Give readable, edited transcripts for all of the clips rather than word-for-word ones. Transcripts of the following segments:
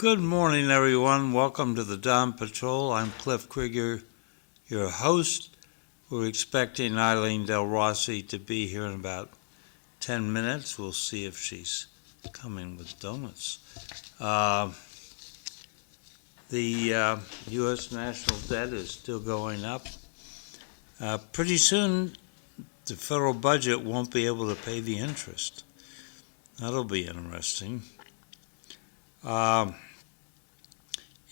Good morning, everyone. Welcome to the Dawn Patrol. I'm Cliff Krieger, your host. We're expecting Eileen Delrossi to be here in about 10 minutes. We'll see if she's coming with donuts. The U.S. national debt is still going up. Pretty soon, the federal budget won't be able to pay the interest. That'll be interesting.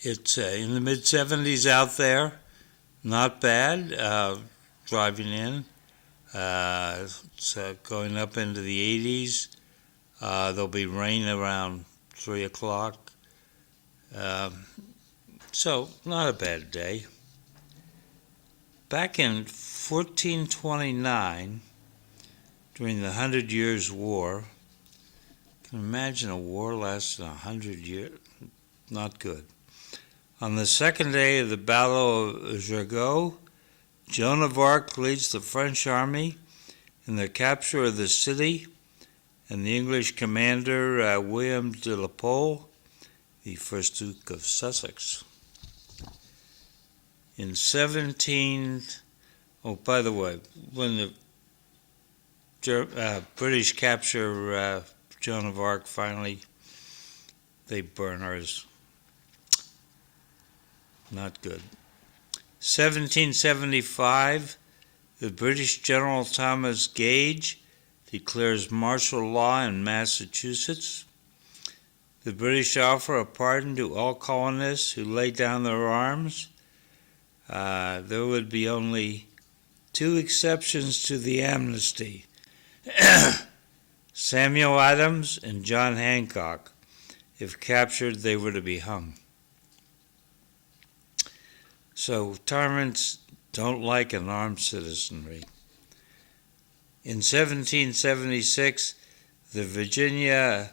It's in the mid-70s out there. Not bad. Driving in. It's going up into the 80s. There'll be rain around 3 o'clock. So, not a bad day. Back in 1429, during the 100 Years' War, can you imagine a war lasting 100 years? Not good. On the second day of the Battle of Jargeau, Joan of Arc leads the French army in the capture of the city, and the English commander William de la Pole, the first Duke of Sussex. In by the way, when the British capture Joan of Arc, finally, they burn hers. Not good. 1775, the British General Thomas Gage declares martial law in Massachusetts. The British offer a pardon to all colonists who lay down their arms. There would be only two exceptions to the amnesty. Samuel Adams and John Hancock. If captured, they were to be hung. So tyrants don't like an armed citizenry. In 1776, the Virginia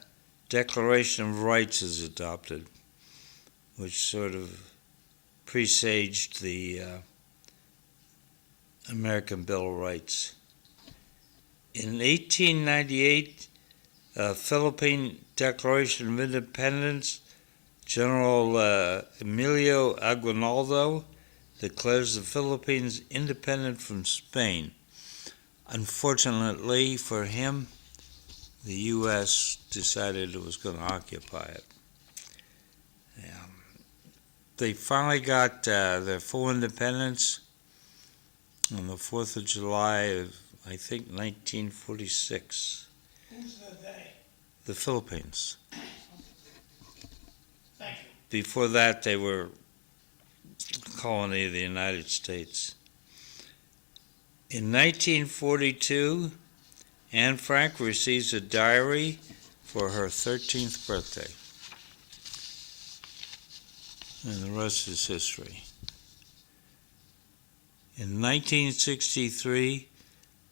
Declaration of Rights is adopted, which sort of presaged the American Bill of Rights. In 1898, Philippine Declaration of Independence, General Emilio Aguinaldo declares the Philippines independent from Spain. Unfortunately for him, the U.S. decided it was going to occupy it. They finally got their full independence on the 4th of July of, I think, 1946. Who's the they? The Philippines. Thank you. Before that, they were a colony of the United States. In 1942, Anne Frank receives a diary for her 13th birthday. And the rest is history. In 1963,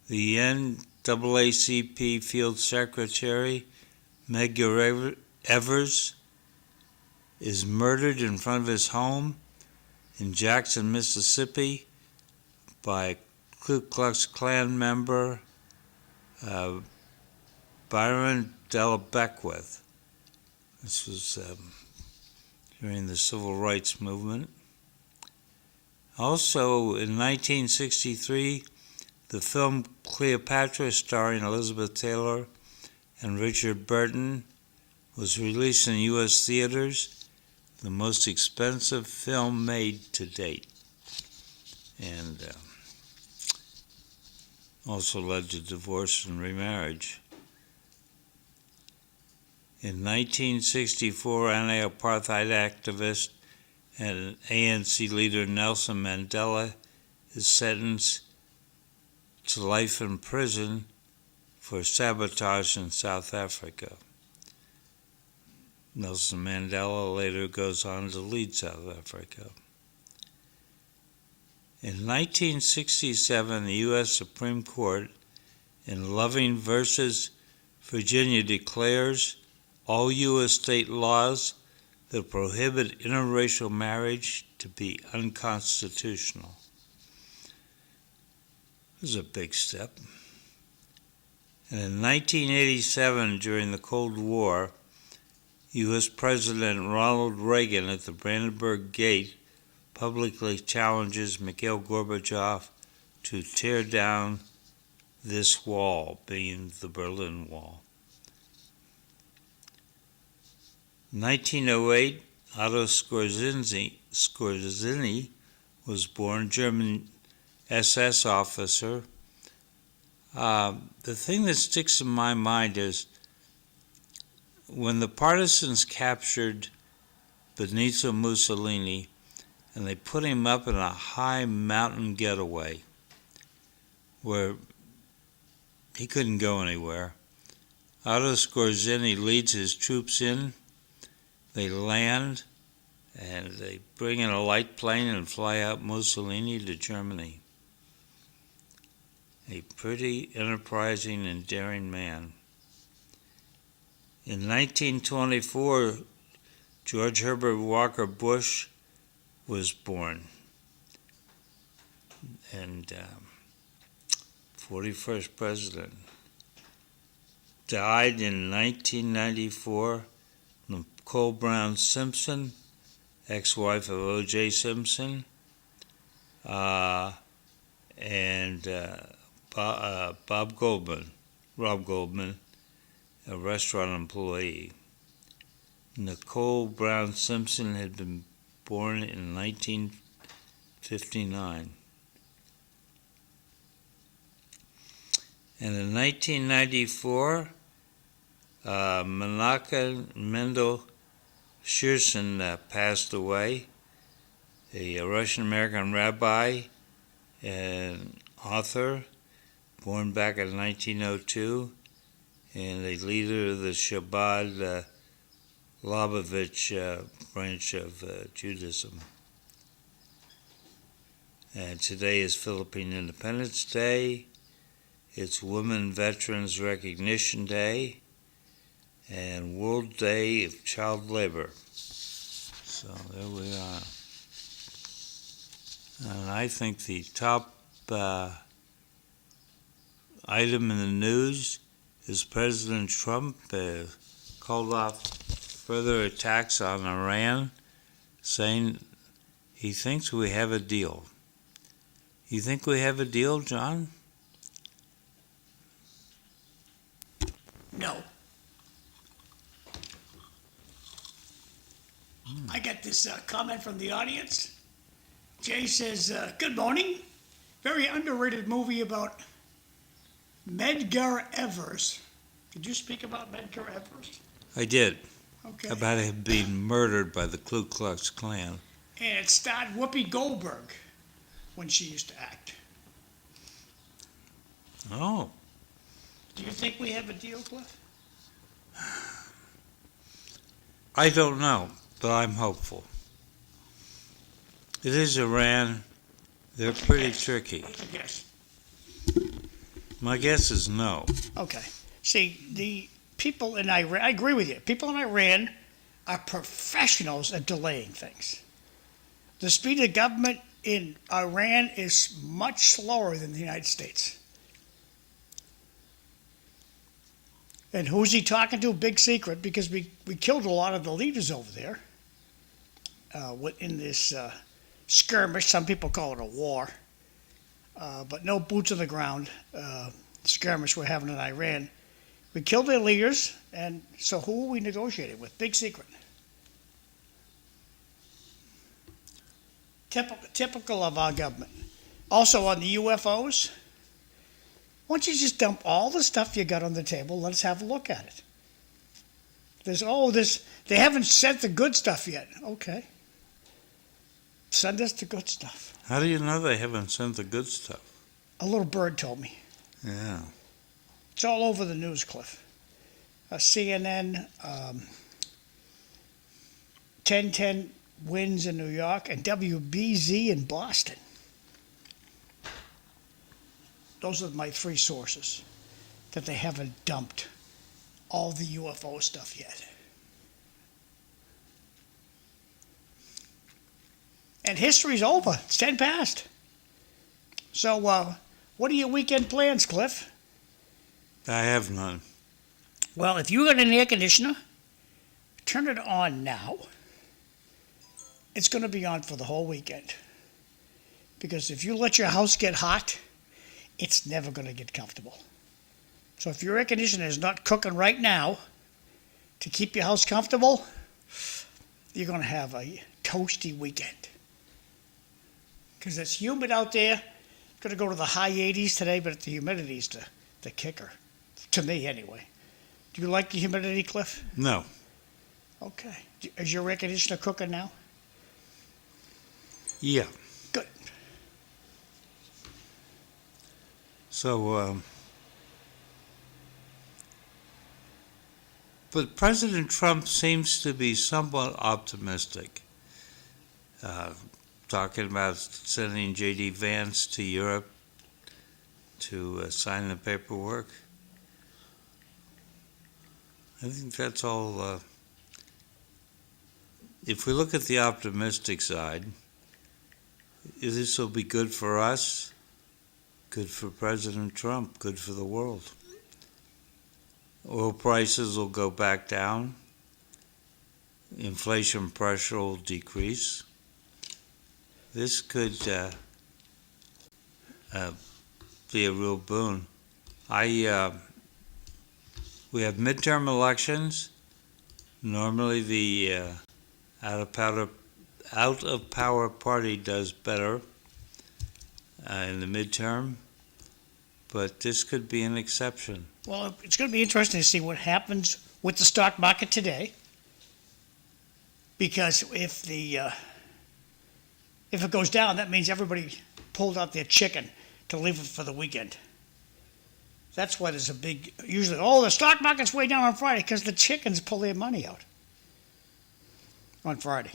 the NAACP Field Secretary, Medgar Evers, is murdered in front of his home in Jackson, Mississippi, by a Ku Klux Klan member, Byron Della Beckwith. This was during the Civil Rights Movement. Also, in 1963, the film Cleopatra, starring Elizabeth Taylor and Richard Burton, was released in U.S. theaters, the most expensive film made to date, and also led to divorce and remarriage. In 1964, anti-apartheid activist and ANC leader Nelson Mandela is sentenced to life in prison for sabotage in South Africa. Nelson Mandela later goes on to lead South Africa. In 1967, the U.S. Supreme Court, in Loving versus Virginia, declares all U.S. state laws that prohibit interracial marriage to be unconstitutional. This is a big step. And in 1987, during the Cold War, U.S. President Ronald Reagan at the Brandenburg Gate publicly challenges Mikhail Gorbachev to tear down this wall, being the Berlin Wall. 1908, Otto Skorzeny was born, German SS officer. The thing that sticks in my mind is when the partisans captured Benito Mussolini and they put him up in a high mountain getaway where he couldn't go anywhere. Otto Skorzeny leads his troops in. They land, and they bring in a light plane and fly out Mussolini to Germany. A pretty enterprising and daring man. In 1924, George Herbert Walker Bush was born, and 41st president. Died in 1994, Nicole Brown Simpson, ex-wife of O.J. Simpson, and Rob Goldman, a restaurant employee. Nicole Brown Simpson had been born in 1959. And in 1994, Menachem Mendel Shearson passed away, a Russian-American rabbi and author, born back in 1902, and a leader of the Chabad Lubavitch branch of Judaism. And today is Philippine Independence Day. It's Women Veterans Recognition Day and World Day of Child Labor. So there we are. And I think the top item in the news is President Trump called off further attacks on Iran, saying he thinks we have a deal. You think we have a deal, John? No. I got this comment from the audience. Jay says, good morning. Very underrated movie about Medgar Evers. Did you speak about Medgar Evers? I did. Okay. About him being murdered by the Ku Klux Klan. And it starred Whoopi Goldberg when she used to act. Oh. Do you think we have a deal, Cliff? I don't know, but I'm hopeful. It is Iran. They're pretty tricky. What's your guess? My guess is no. Okay. See, the people in Iran, I agree with you. People in Iran are professionals at delaying things. The speed of government in Iran is much slower than the United States. And who's he talking to? Big secret, because we killed a lot of the leaders over there in this skirmish. Some people call it a war, but no boots on the ground skirmish we're having in Iran. We killed their leaders, and so who are we negotiating with? Big secret. Typical of our government. Also on the UFOs, why don't you just dump all the stuff you got on the table, let us have a look at it. They haven't sent the good stuff yet. Okay. Send us the good stuff. How do you know they haven't sent the good stuff? A little bird told me. Yeah. It's all over the news, Cliff. CNN, 1010 wins in New York, and WBZ in Boston. Those are my three sources that they haven't dumped all the UFO stuff yet. And history's over. It's 10 past. So, what are your weekend plans, Cliff? I have none. Well, if you got an air conditioner, turn it on now. It's going to be on for the whole weekend. Because if you let your house get hot, it's never going to get comfortable. So if your air conditioner is not cooking right now to keep your house comfortable, you're going to have a toasty weekend. Because it's humid out there. It's going to go to the high 80s today, but the humidity's the kicker. To me, anyway. Do you like the humidity, Cliff? No. Okay. Is your air conditioner cooking now? Yeah. Good. So, but President Trump seems to be somewhat optimistic, talking about sending J.D. Vance to Europe to sign the paperwork. I think that's all. If we look at the optimistic side, this will be good for us, good for President Trump, good for the world. Oil prices will go back down. Inflation pressure will decrease. This could be a real boon. We have midterm elections. Normally the out of power party does better in the midterm, but this could be an exception. Well, it's going to be interesting to see what happens with the stock market today. Because if it goes down, that means everybody pulled out their chicken to leave it for the weekend. That's why there's a big, usually, the stock market's way down on Friday because the chickens pull their money out on Friday.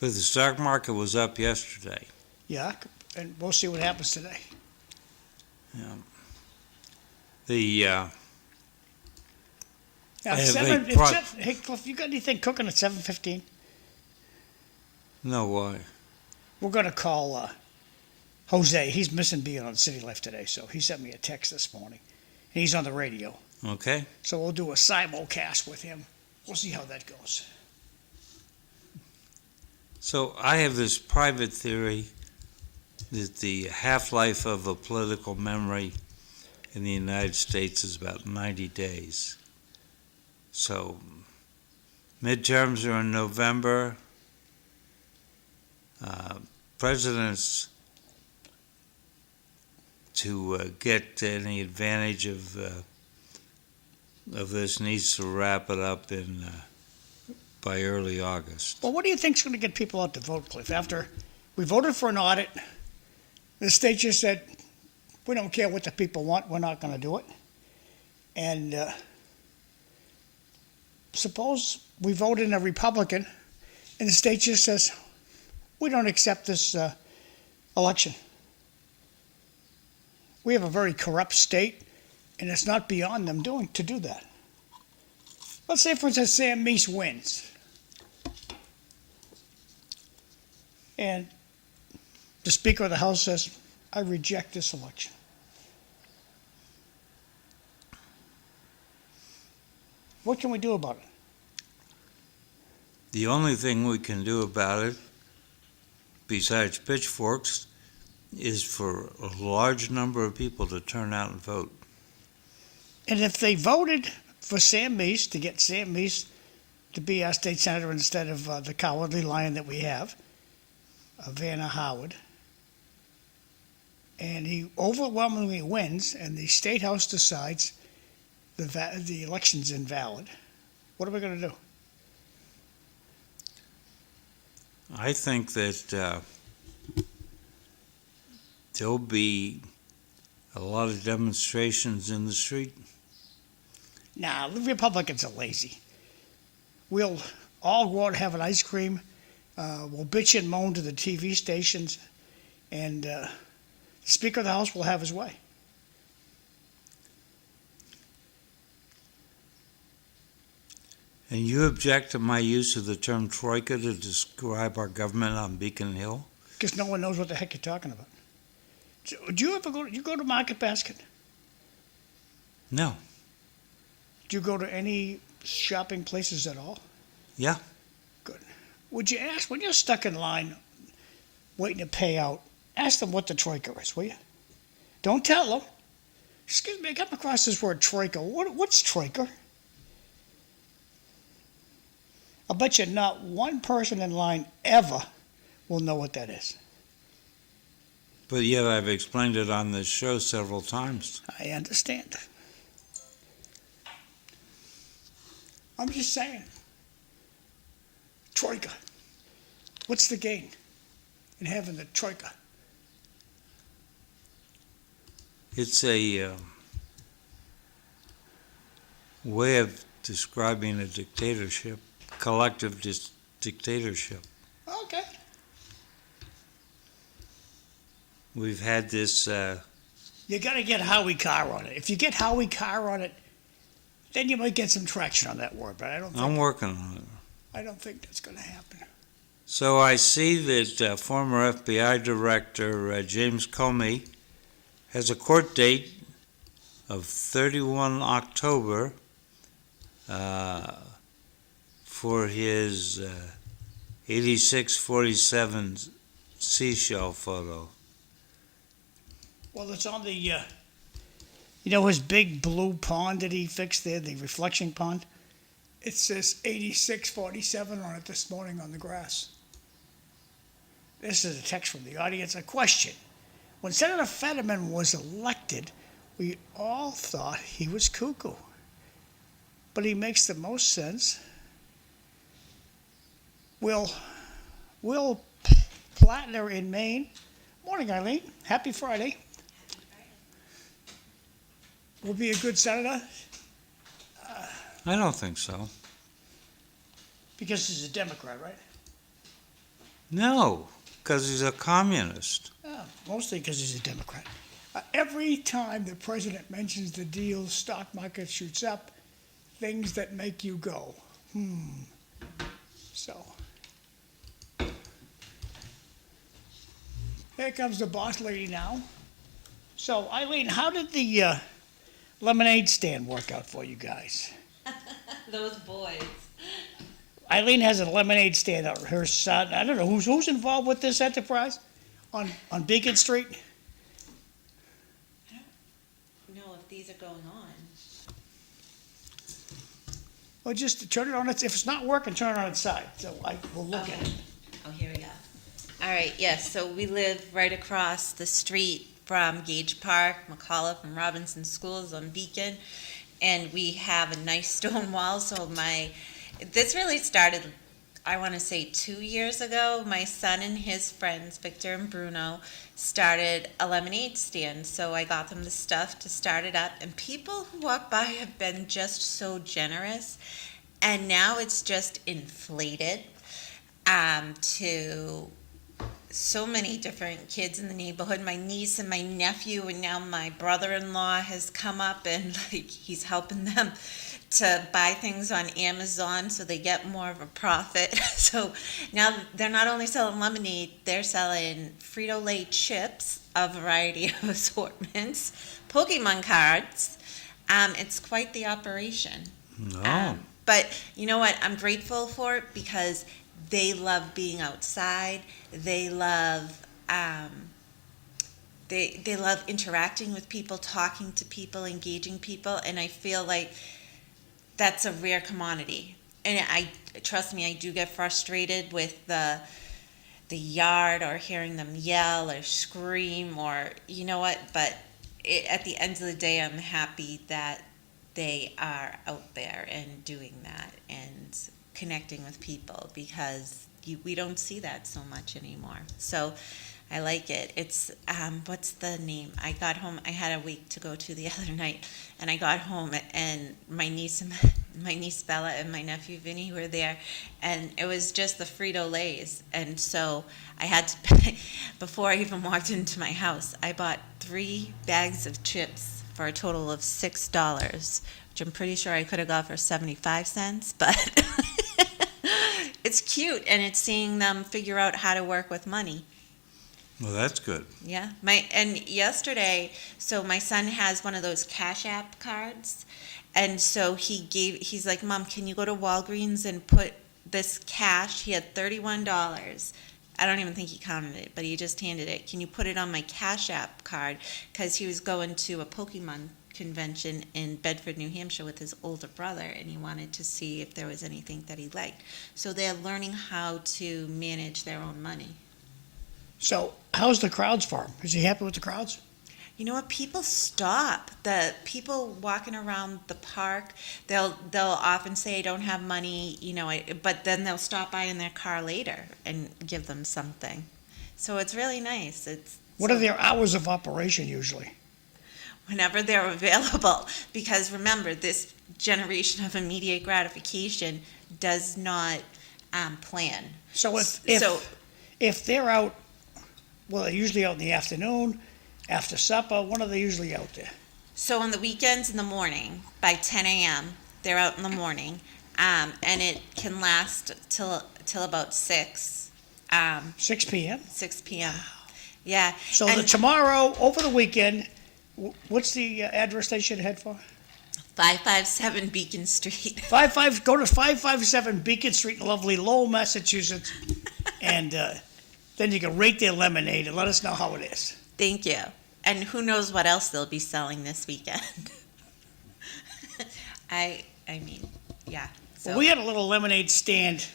But the stock market was up yesterday. Yeah, and we'll see what happens today. Yeah. Now, hey, Cliff, you got anything cooking at 7:15? No, why? We're going to call Jose. He's missing being on City Life today, so he sent me a text this morning. And he's on the radio. Okay. So we'll do a simulcast with him. We'll see how that goes. So I have this private theory that the half-life of a political memory in the United States is about 90 days. So midterms are in November. Presidents, to get any advantage of this, needs to wrap it up by early August. Well, what do you think is going to get people out to vote, Cliff? After we voted for an audit, the state just said, we don't care what the people want, we're not going to do it. And suppose we vote in a Republican and the state just says, we don't accept this election. We have a very corrupt state, and it's not beyond them to do that. Let's say, for instance, Sam Meas wins. And the Speaker of the House says, I reject this election. What can we do about it? The only thing we can do about it, besides pitchforks, is for a large number of people to turn out and vote. And if they voted for Sam Meas, to get Sam Meas to be our state senator instead of the cowardly lion that we have, Vanna Howard, and he overwhelmingly wins, and the State House decides the election's invalid, what are we going to do? I think that there'll be a lot of demonstrations in the street. Nah, the Republicans are lazy. We'll all go out and have an ice cream. We'll bitch and moan to the TV stations, and the Speaker of the House will have his way. And you object to my use of the term troika to describe our government on Beacon Hill? Because no one knows what the heck you're talking about. So, do you ever go to Market Basket? No. Do you go to any shopping places at all? Yeah. Good. Would you ask, when you're stuck in line waiting to pay out, ask them what the troika is, will you? Don't tell them. Excuse me, I come across this word troika. What's troika? I'll bet you not one person in line ever will know what that is. But yet I've explained it on this show several times. I understand. I'm just saying. Troika. What's the gain in having the troika? It's a way of describing a dictatorship, collective dictatorship. Okay. We've had this. You got to get Howie Carr on it. If you get Howie Carr on it, then you might get some traction on that word. But I'm working on it. I don't think that's going to happen. So I see that former FBI Director James Comey has a court date of 31 October for his 8647 seashell photo. Well, it's on the, his big blue pond that he fixed there, the reflection pond. It says 8647 on it this morning on the grass. This is a text from the audience. A question. When Senator Fetterman was elected, we all thought he was cuckoo. But he makes the most sense. Will Plattner in Maine. Morning, Eileen. Happy Friday. Will be a good senator? I don't think so. Because he's a Democrat, right? No, because he's a communist. Mostly because he's a Democrat. Every time the president mentions the deal, stock market shoots up, things that make you go, So, here comes the boss lady now. So, Eileen, how did the lemonade stand work out for you guys? Those boys. Eileen has a lemonade stand out. Her son, I don't know, who's involved with this enterprise on Beacon Street? I don't know if these are going on. Well, just turn it on its, if it's not working, turn it on its side. So we'll look at it. Oh, here we go. All right, yes, so we live right across the street from Gage Park, McCullough, and Robinson Schools on Beacon. And we have a nice stone wall, so this really started, I want to say 2 years ago. My son and his friends, Victor and Bruno, started a lemonade stand. So I got them the stuff to start it up. And people who walk by have been just so generous. And now it's just inflated to so many different kids in the neighborhood. My niece and my nephew, and now my brother-in-law has come up, and he's helping them to buy things on Amazon so they get more of a profit. So now they're not only selling lemonade, they're selling Frito-Lay chips, a variety of assortments, Pokemon cards. It's quite the operation. No. But you know what? I'm grateful for it because they love being outside. They love they love interacting with people, talking to people, engaging people, and I feel like that's a rare commodity. And trust me, I do get frustrated with the yard or hearing them yell or scream or you know what. But at the end of the day, I'm happy that they are out there and doing that and connecting with people because we don't see that so much anymore. So I like it. It's, what's the name? I got home, I had a week to go to the other night, and I got home and my niece Bella and my nephew Vinny were there, and it was just the Frito-Lays. And so I had to, before I even walked into my house, I bought 3 bags of chips for a total of $6, which I'm pretty sure I could have got for 75 cents, but it's cute, and it's seeing them figure out how to work with money. Well, that's good. Yeah, and yesterday, so my son has one of those Cash App cards, And so he's like, Mom, can you go to Walgreens and put this cash? He had $31. I don't even think he counted it, but he just handed it. Can you put it on my Cash App card? Because he was going to a Pokemon convention in Bedford, New Hampshire with his older brother, and he wanted to see if there was anything that he liked. So they're learning how to manage their own money. So how's the crowds for him? Is he happy with the crowds? You know what? People stop. The people walking around the park, they'll often say, "I don't have money," but then they'll stop by in their car later and give them something. So it's really nice. What are their hours of operation usually? Whenever they're available, because remember, this generation of immediate gratification does not plan. So if they're out, well, they're usually out in the afternoon, after supper. When are they usually out there? So on the weekends in the morning, by 10 a.m., they're out in the morning, and it can last till about 6. 6 p.m.? 6 p.m. Yeah. So and tomorrow, over the weekend, what's the address they should head for? 557 Beacon Street. Go to 557 Beacon Street in lovely Lowell, Massachusetts, and then you can rate their lemonade and let us know how it is. Thank you. And who knows what else they'll be selling this weekend. I mean, yeah. So. Well, we had a little lemonade stand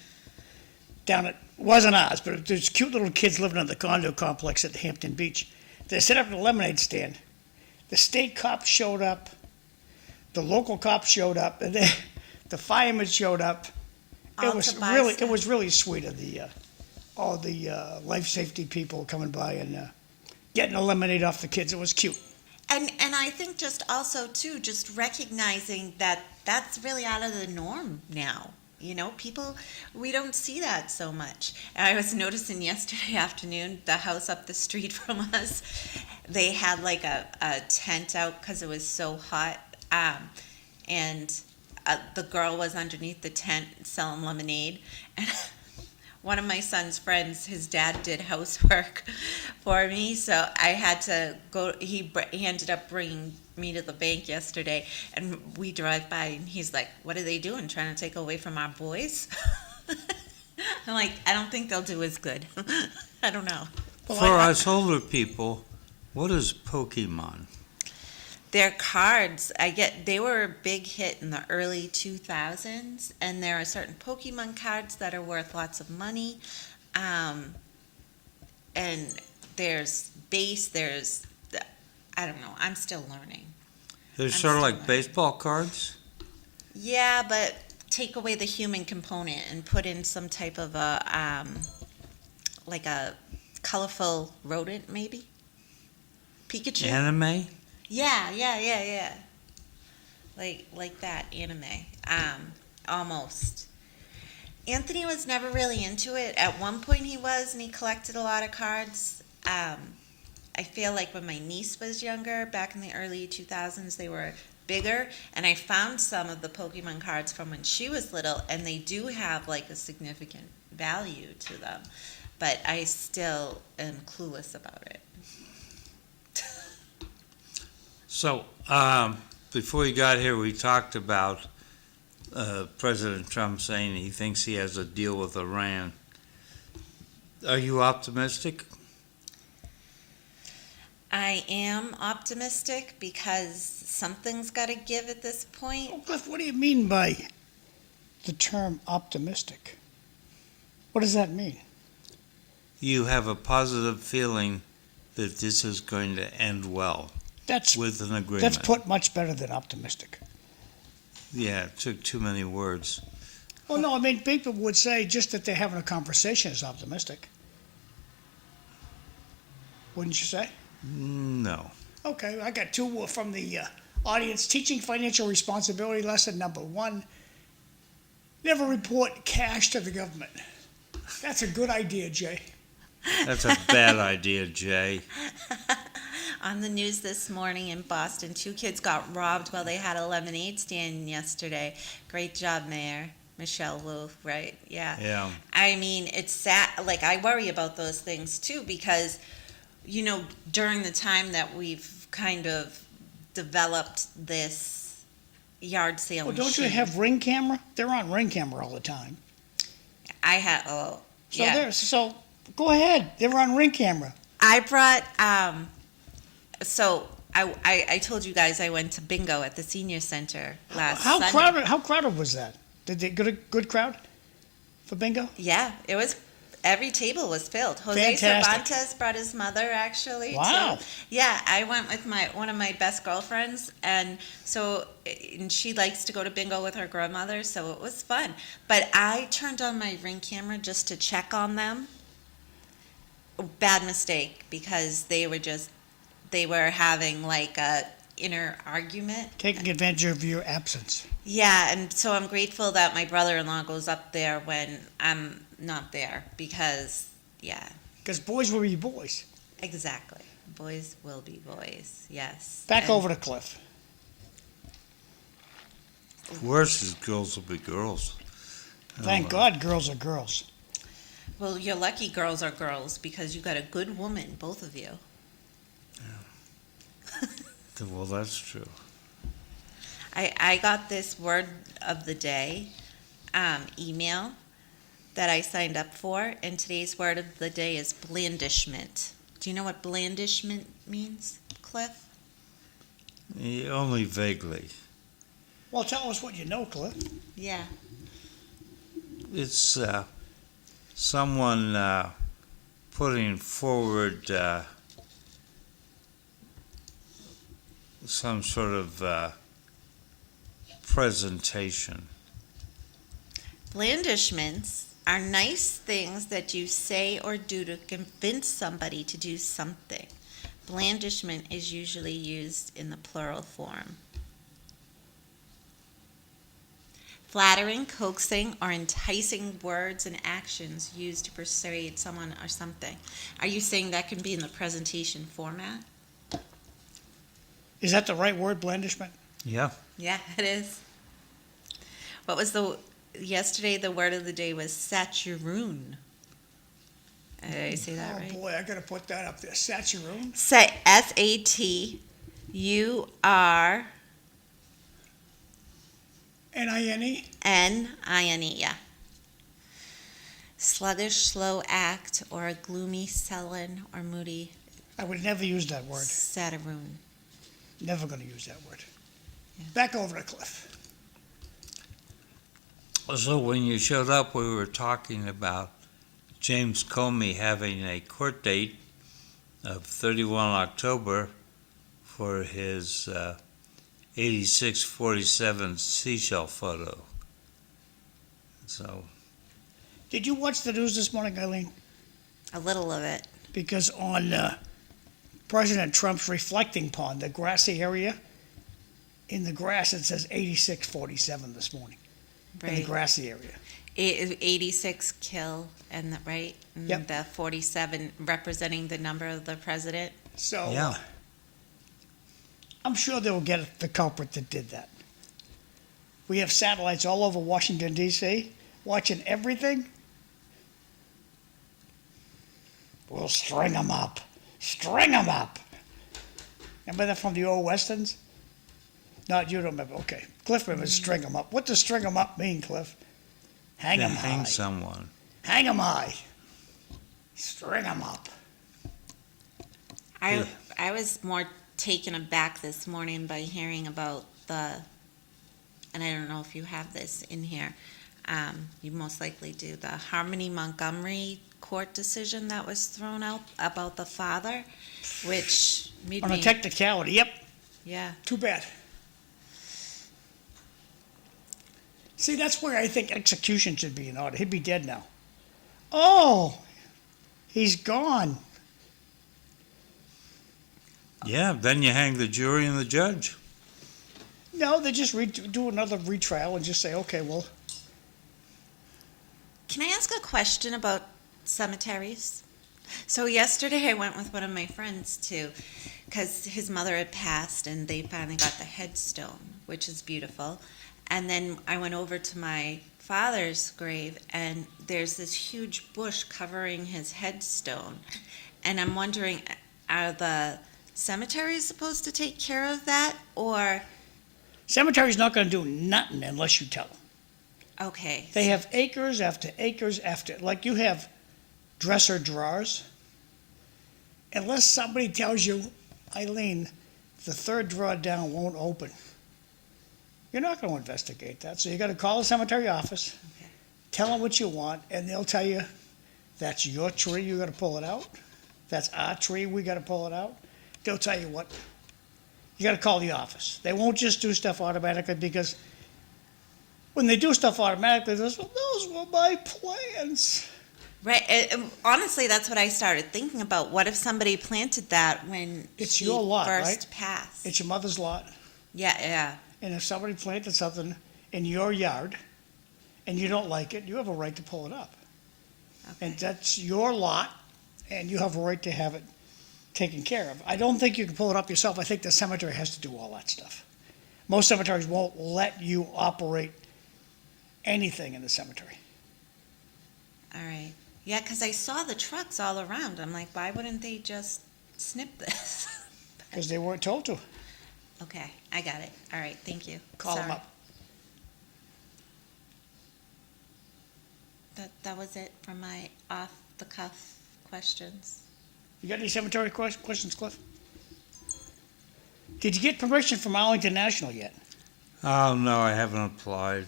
down at, wasn't ours, but there's cute little kids living in the condo complex at Hampton Beach. They set up a lemonade stand. The state cops showed up, the local cops showed up, and the firemen showed up. It was really sweet of all the life safety people coming by and getting a lemonade off the kids. It was cute. And I think just also too, just recognizing that that's really out of the norm now. People, we don't see that so much. And I was noticing yesterday afternoon, the house up the street from us, they had like a tent out because it was so hot. And the girl was underneath the tent selling lemonade. And one of my son's friends, his dad did housework for me, so I had to go. He ended up bringing me to the bank yesterday, and we drive by, and he's like, "What are they doing? Trying to take away from our boys?" I'm like, "I don't think they'll do as good." I don't know. For us older people, what is Pokemon? Their cards, they were a big hit in the early 2000s, and there are certain Pokemon cards that are worth lots of money. And there's I don't know, I'm still learning. They're sort of like baseball cards? Yeah, but take away the human component and put in some type of like a colorful rodent, maybe? Pikachu? Anime? Yeah. Like that, anime. Almost. Anthony was never really into it. At one point he was, and he collected a lot of cards. I feel like when my niece was younger, back in the early 2000s, they were bigger, and I found some of the Pokemon cards from when she was little, and they do have like a significant value to them. But I still am clueless about it. So, before you got here, we talked about President Trump saying he thinks he has a deal with Iran. Are you optimistic? I am optimistic because something's got to give at this point. Well, Cliff, what do you mean by the term optimistic? What does that mean? You have a positive feeling that this is going to end well. With an agreement. That's put much better than optimistic. Yeah, it took too many words. Well, no, I mean, people would say just that they're having a conversation is optimistic. Wouldn't you say? No. Okay, I got two from the audience. Teaching financial responsibility lesson number 1. Never report cash to the government. That's a good idea, Jay. That's a bad idea, Jay. On the news this morning in Boston, 2 kids got robbed while they had a lemonade stand yesterday. Great job, Mayor. Michelle Wu, right? Yeah. Yeah. I mean, it's sad. Like, I worry about those things, too, because, during the time that we've kind of developed this yard sale Well, don't you machine. have Ring camera? They're on Ring camera all the time. I had, So yeah. so go ahead. They're on Ring camera. I brought, so I told you guys I went to bingo at the senior center last How Sunday. crowded was that? Did they get a good crowd for bingo? Yeah, it was. Every table was filled. Jose Fantastic. Cervantes brought his mother actually. Wow. Too. Yeah, I went with one of my best girlfriends, and she likes to go to bingo with her grandmother, so it was fun. But I turned on my Ring camera just to check on them. Bad mistake, because they were having like a inner argument. Taking advantage of your absence. Yeah, and so I'm grateful that my brother-in-law goes up there when I'm not there, because, yeah, Because boys will be boys. exactly. Boys will be boys, yes. Back And- over to Cliff. Worse is girls will be girls. Thank God girls are girls. Well, you're lucky girls are girls, because you got a good woman, both of you. Well, that's true. I got this word of the day email that I signed up for, and today's word of the day is blandishment. Do you know what blandishment means, Cliff? Only vaguely. Well, tell us what you know, Cliff. Yeah. It's someone putting forward some sort of presentation. Blandishments are nice things that you say or do to convince somebody to do something. Blandishment is usually used in the plural form. Flattering, coaxing, or enticing words and actions used to persuade someone or something. Are you saying that can be in the presentation format? Is that the right word, blandishment? Yeah. Yeah, it is. What was yesterday the word of the day was saturoon. Did I say that right? Boy, I gotta put that up there. Saturoon. Say SATUR. N-I-N-E. NINE, yeah. Sluggish, slow act, or a gloomy, sullen, or moody I would never use that word. saturoon. Never gonna use that word. Yeah. Back over to Cliff. So when you showed up, we were talking about James Comey having a court date of 31 October for his 8647 seashell photo. So, Did you watch the news this morning, Eileen? A little of it. Because on President Trump's reflecting pond, the grassy area, in the grass it says 8647 this morning. In the Right. grassy area. 86 kill, and right? And Yep. the 47 representing the number of the president. So yeah. I'm sure they'll get the culprit that did that. We have satellites all over Washington, D.C., watching everything. We'll string them up. String them up. Remember that from the old Westerns? No, you don't remember. Okay. Cliff remembers string them up. What does string them up mean, Cliff? Hang To them hang high. someone. Hang them high. String them up. I was more taken aback this morning by hearing about and I don't know if you have this in here, you most likely do, the Harmony Montgomery court decision that was thrown out about the father, which made On a me, technicality, yep. yeah. Too bad. See, that's where I think execution should be in order. He'd be dead now. Oh, he's gone. Yeah, then you hang the jury and the judge. No, they just do another retrial and just say, okay, well, Can I ask a question about cemeteries? So yesterday I went with one of my friends because his mother had passed and they finally got the headstone, which is beautiful. And then I went over to my father's grave and there's this huge bush covering his headstone. And I'm wondering, are the cemeteries supposed to take care of that, or Cemetery's not going to do nothing unless you tell them. Okay. They have acres after acres after, like you have dresser drawers. Unless somebody tells you, Eileen, the third drawer down won't open, you're not going to investigate that. So you got to call the cemetery office, Okay. tell them what you want, and they'll tell you that's your tree, you got to pull it out. That's our tree, we got to pull it out. They'll tell you what. You got to call the office. They won't just do stuff automatically, because when they do stuff automatically, those were my plans. Right. Honestly, that's what I started thinking about. What if somebody planted that when It's she your lot, first right? passed? It's your mother's lot, Yeah, yeah. and if somebody planted something in your yard and you don't like it, you have a right to pull it up. And that's your lot, and you have a right to have it taken care of. I don't think you can pull it up yourself. I think the cemetery has to do all that stuff. Most cemeteries won't let you operate anything in the cemetery. All right. Yeah, because I saw the trucks all around. I'm like, why wouldn't they just snip this? Because they weren't told to. Okay, I got it. All right, thank you. Call them Sorry. up. That was it for my off-the-cuff questions. You got any cemetery questions, Cliff? Did you get permission from Arlington National yet? Oh, no, I haven't applied.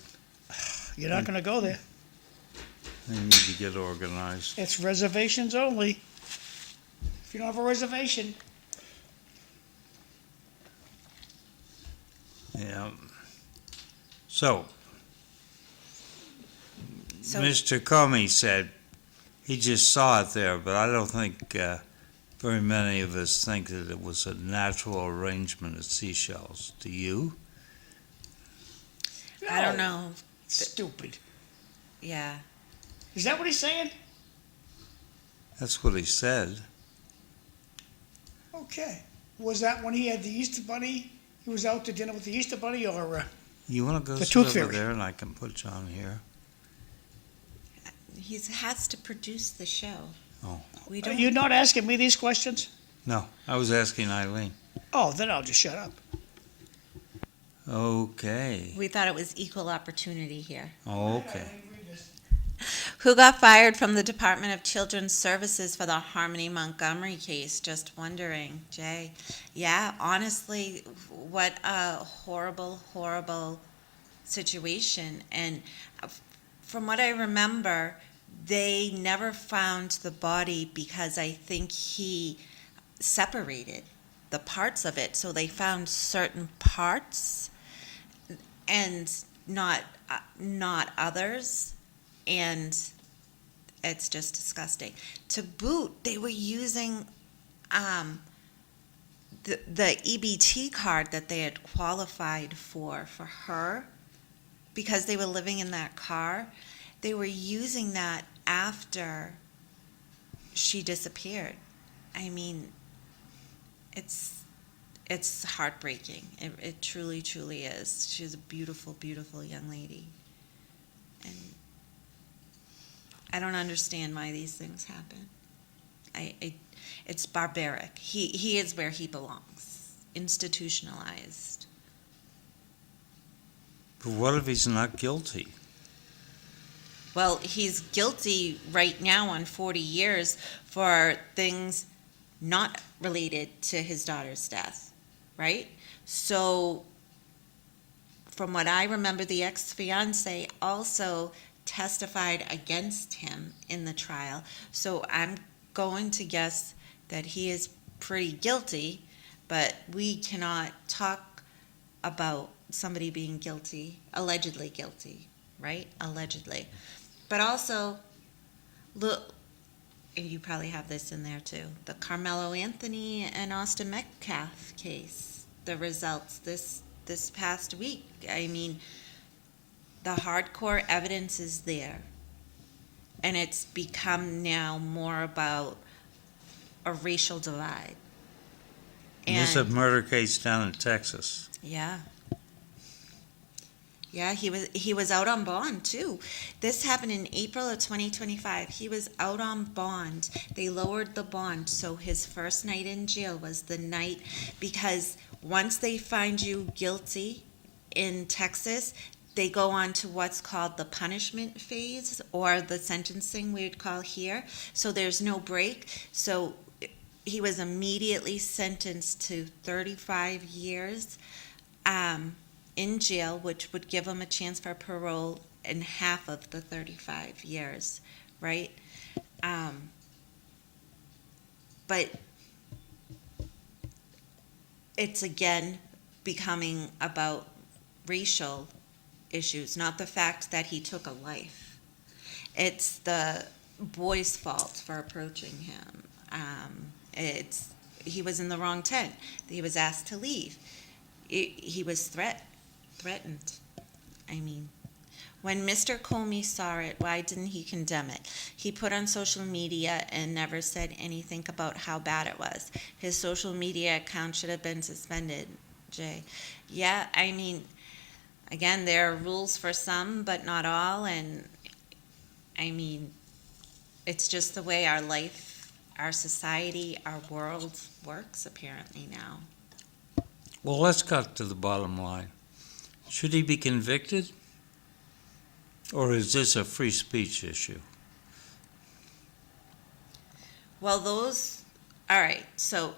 You're not going to go there. I need to get organized. It's reservations only. If you don't have a reservation, Yeah. So, So, Mr. Comey said he just saw it there, but I don't think very many of us think that it was a natural arrangement of seashells. Do you? I don't No. know. Stupid. Yeah. Is that what he's saying? That's what he said. Okay. Was that when he had the Easter Bunny? He was out to dinner with the Easter Bunny, or You want to go The sit Tooth over Fairy. there and I can put you on here? He has to produce the show. Oh. We don't. you're not asking me these questions? No, I was asking Eileen. Oh, then I'll just shut up. Okay. We thought it was equal opportunity here. Okay. Who got fired from the Department of Children's Services for the Harmony Montgomery case? Just wondering, Jay. Yeah, honestly, what a horrible, horrible situation. And from what I remember, they never found the body because I think he separated the parts of it. So they found certain parts and not others. And it's just disgusting. To boot, they were using the EBT card that they had qualified for her because they were living in that car. They were using that after she disappeared. I mean, it's heartbreaking. It truly, truly is. She was a beautiful, beautiful young lady. And I don't understand why these things happen. It's barbaric. He is where he belongs, institutionalized. But what if he's not guilty? Well, he's guilty right now on 40 years for things not related to his daughter's death, right? So, from what I remember, the ex-fiance also testified against him in the trial. So I'm going to guess that he is pretty guilty, but we cannot talk about somebody being guilty, allegedly guilty, right? Allegedly. But also, look, and you probably have this in there too, the Carmelo Anthony and Austin Metcalf case, the results this past week. I mean, the hardcore evidence is there, and it's become now more about a racial divide. And this is a murder case down in Texas. Yeah. Yeah, he was out on bond too. This happened in April of 2025. He was out on bond. They lowered the bond, so his first night in jail was the night, because once they find you guilty in Texas, they go on to what's called the punishment phase, or the sentencing we would call here. So there's no break. So he was immediately sentenced to 35 years in jail, which would give him a chance for parole in half of the 35 years, right? But it's again becoming about racial issues, not the fact that he took a life. It's the boy's fault for approaching him. He was in the wrong tent. He was asked to leave. He was threatened. I mean, when Mr. Comey saw it, why didn't he condemn it? He put on social media and never said anything about how bad it was. His social media account should have been suspended, Jay. Yeah, I mean, again, there are rules for some, but not all. And I mean, it's just the way our life, our society, our world works apparently now. Well, let's cut to the bottom line. Should he be convicted? Or is this a free speech issue? Well, all right, so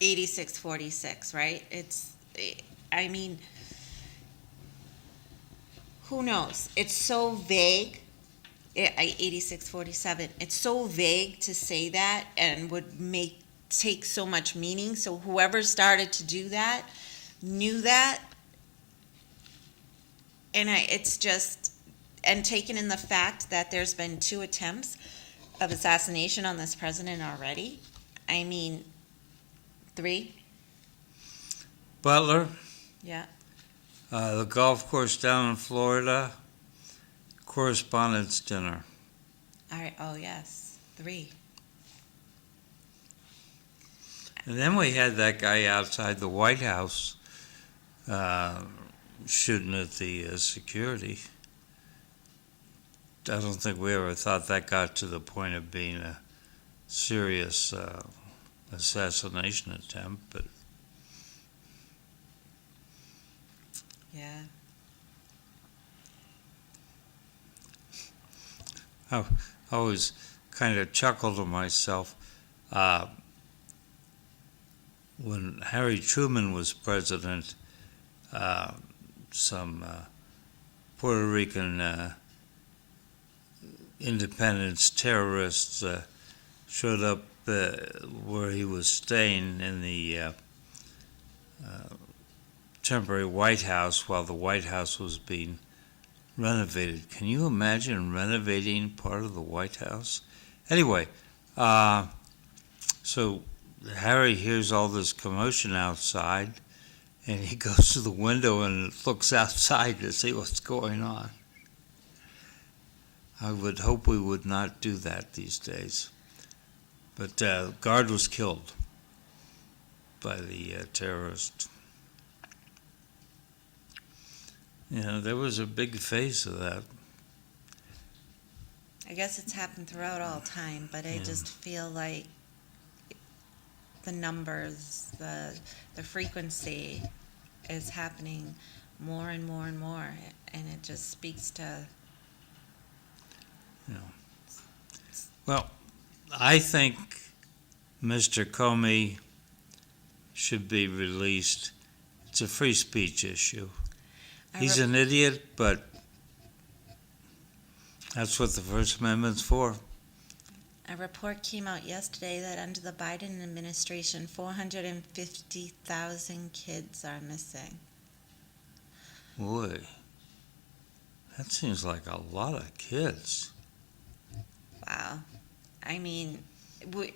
86-46, right? I mean, who knows? It's so vague. 86-47. It's so vague to say that and would take so much meaning. So whoever started to do that knew that. And and taken in the fact that there's been 2 attempts of assassination on this president already. I mean, 3. Butler, Yeah. the golf course down in Florida, correspondence dinner. All right. Oh, yes. 3. And then we had that guy outside the White House shooting at the security. I don't think we ever thought that got to the point of being a serious assassination attempt, but Yeah. I always kind of chuckle to myself. When Harry Truman was president, some Puerto Rican independence terrorists showed up where he was staying in the temporary White House while the White House was being renovated. Can you imagine renovating part of the White House? Anyway, so Harry hears all this commotion outside, and he goes to the window and looks outside to see what's going on. I would hope we would not do that these days. But the guard was killed by the terrorist. You know, there was a big phase of that. I guess it's happened throughout all time, but I just feel like the numbers, the frequency is happening more and more and more, and it just speaks to... Well, I think Mr. Comey should be released. It's a free speech issue. He's an idiot, but that's what the First Amendment's for. A report came out yesterday that under the Biden administration, 450,000 kids are missing. Boy, that seems like a lot of kids. Wow. I mean,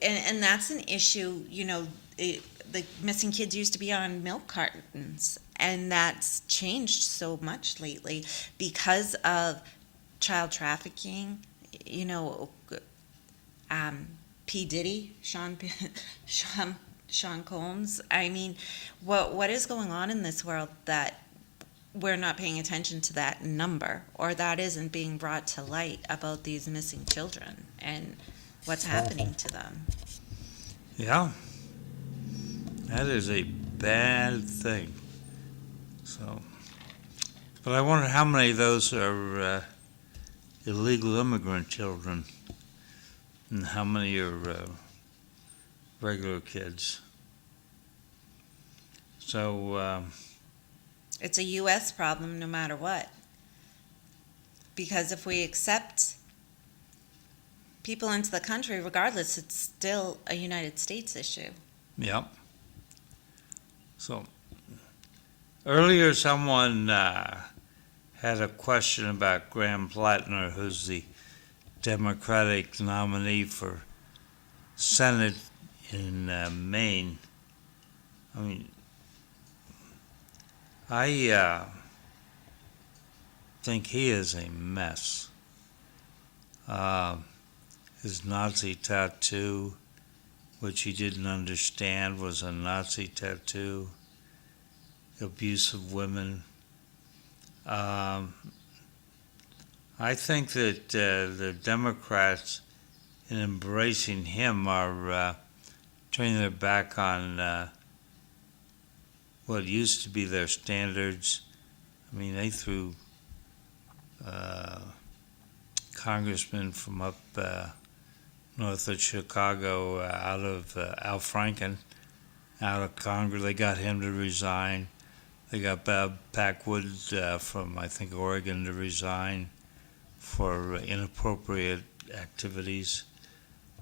and that's an issue, you know, the missing kids used to be on milk cartons, and that's changed so much lately because of child trafficking, you know, P. Diddy, Sean Combs. I mean, what is going on in this world that we're not paying attention to that number, or that isn't being brought to light about these missing children and what's happening to them? Yeah, that is a bad thing. So, But I wonder how many of those are illegal immigrant children, and how many are regular kids. So, It's a U.S. problem no matter what. Because if we accept people into the country, regardless, it's still a United States issue. yep. So, earlier someone had a question about Graham Plattner, who's the Democratic nominee for Senate in Maine. I mean, I think he is a mess. His Nazi tattoo, which he didn't understand was a Nazi tattoo, abuse of women. I think that the Democrats, in embracing him, are turning their back on what used to be their standards. I mean, they threw congressmen from up north of Chicago out of Al Franken out of Congress. They got him to resign. They got Bob Packwood from, I think, Oregon to resign for inappropriate activities.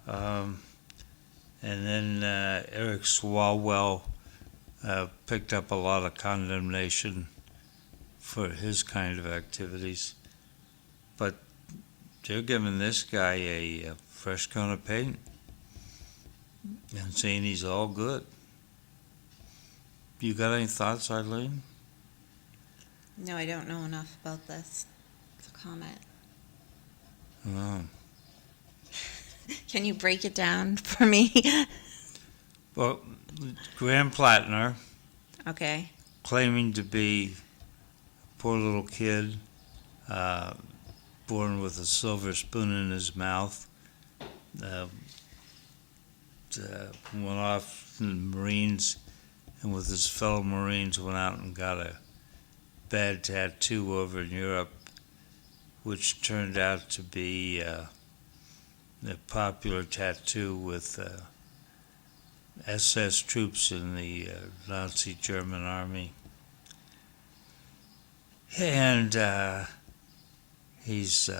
And then Eric Swalwell picked up a lot of condemnation for his kind of activities. But they're giving this guy a fresh coat of paint and saying he's all good. You got any thoughts, Eileen? No, I don't know enough about this to comment. No. Can you break it down for me? Well, Graham Plattner, Okay. claiming to be a poor little kid, born with a silver spoon in his mouth, went off in the Marines, and with his fellow Marines went out and got a bad tattoo over in Europe, which turned out to be a popular tattoo with SS troops in the Nazi German army. And he's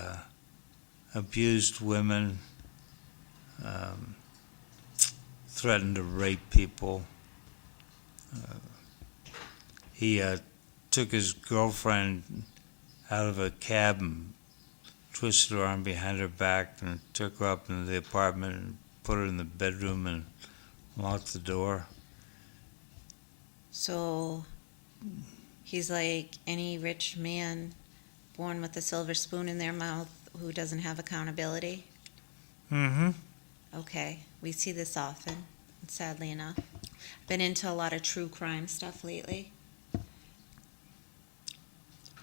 abused women, threatened to rape people. He took his girlfriend out of a cab and twisted her arm behind her back and took her up into the apartment and put her in the bedroom and locked the door. So he's like any rich man born with a silver spoon in their mouth who doesn't have accountability. Mm-hmm. Okay, we see this often, sadly enough. Been into a lot of true crime stuff lately.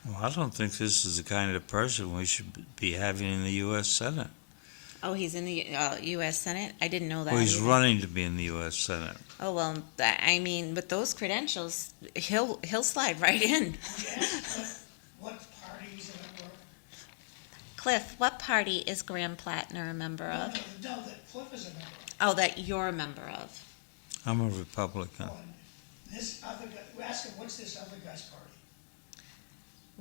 Well, I don't think this is the kind of person we should be having in the U.S. Senate. Oh, he's in the U.S. Senate? I didn't know that. Well, he's either. running to be in the U.S. Senate. Oh, well, I mean, with those credentials, he'll slide right in. Yes, what party he's a member of? Cliff, what party is Graham Plattner a member of? No, that Cliff is a member of. Oh, that you're a member of. I'm a Republican. Oh, and this other guy, we ask him, what's this other guy's party?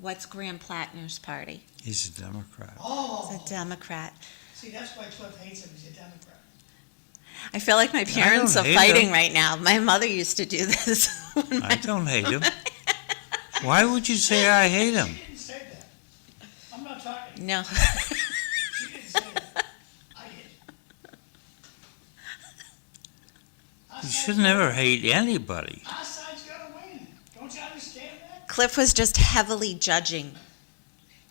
What's Graham Plattner's party? He's a Democrat. Oh, He's a Democrat. see, that's why Cliff hates him, he's a Democrat. I feel like my parents don't are hate fighting him. right now. My mother used to do this. I don't hate him. Why would you say I hate him? She didn't say that. I'm not talking. No. She didn't say that. I did. You should never hate anybody. Our side's gotta win. Don't you understand that? Cliff was just heavily judging.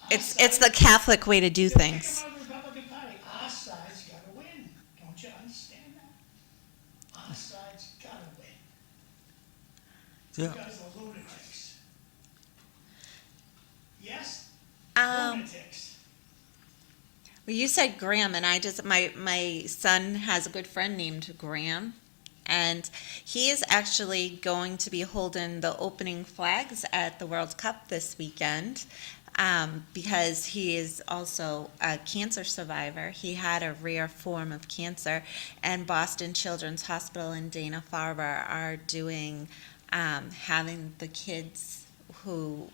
Our It's side- the Catholic way to do You pick things. him out of the Republican Party. Our side's gotta win. Don't you understand that? Our side's gotta win. Yeah. Because the lunatics. Yes? Um, Lunatics. well, you said Graham, and I just my son has a good friend named Graham. And he is actually going to be holding the opening flags at the World Cup this weekend, because he is also a cancer survivor. He had a rare form of cancer, and Boston Children's Hospital and Dana-Farber are doing, having the kids who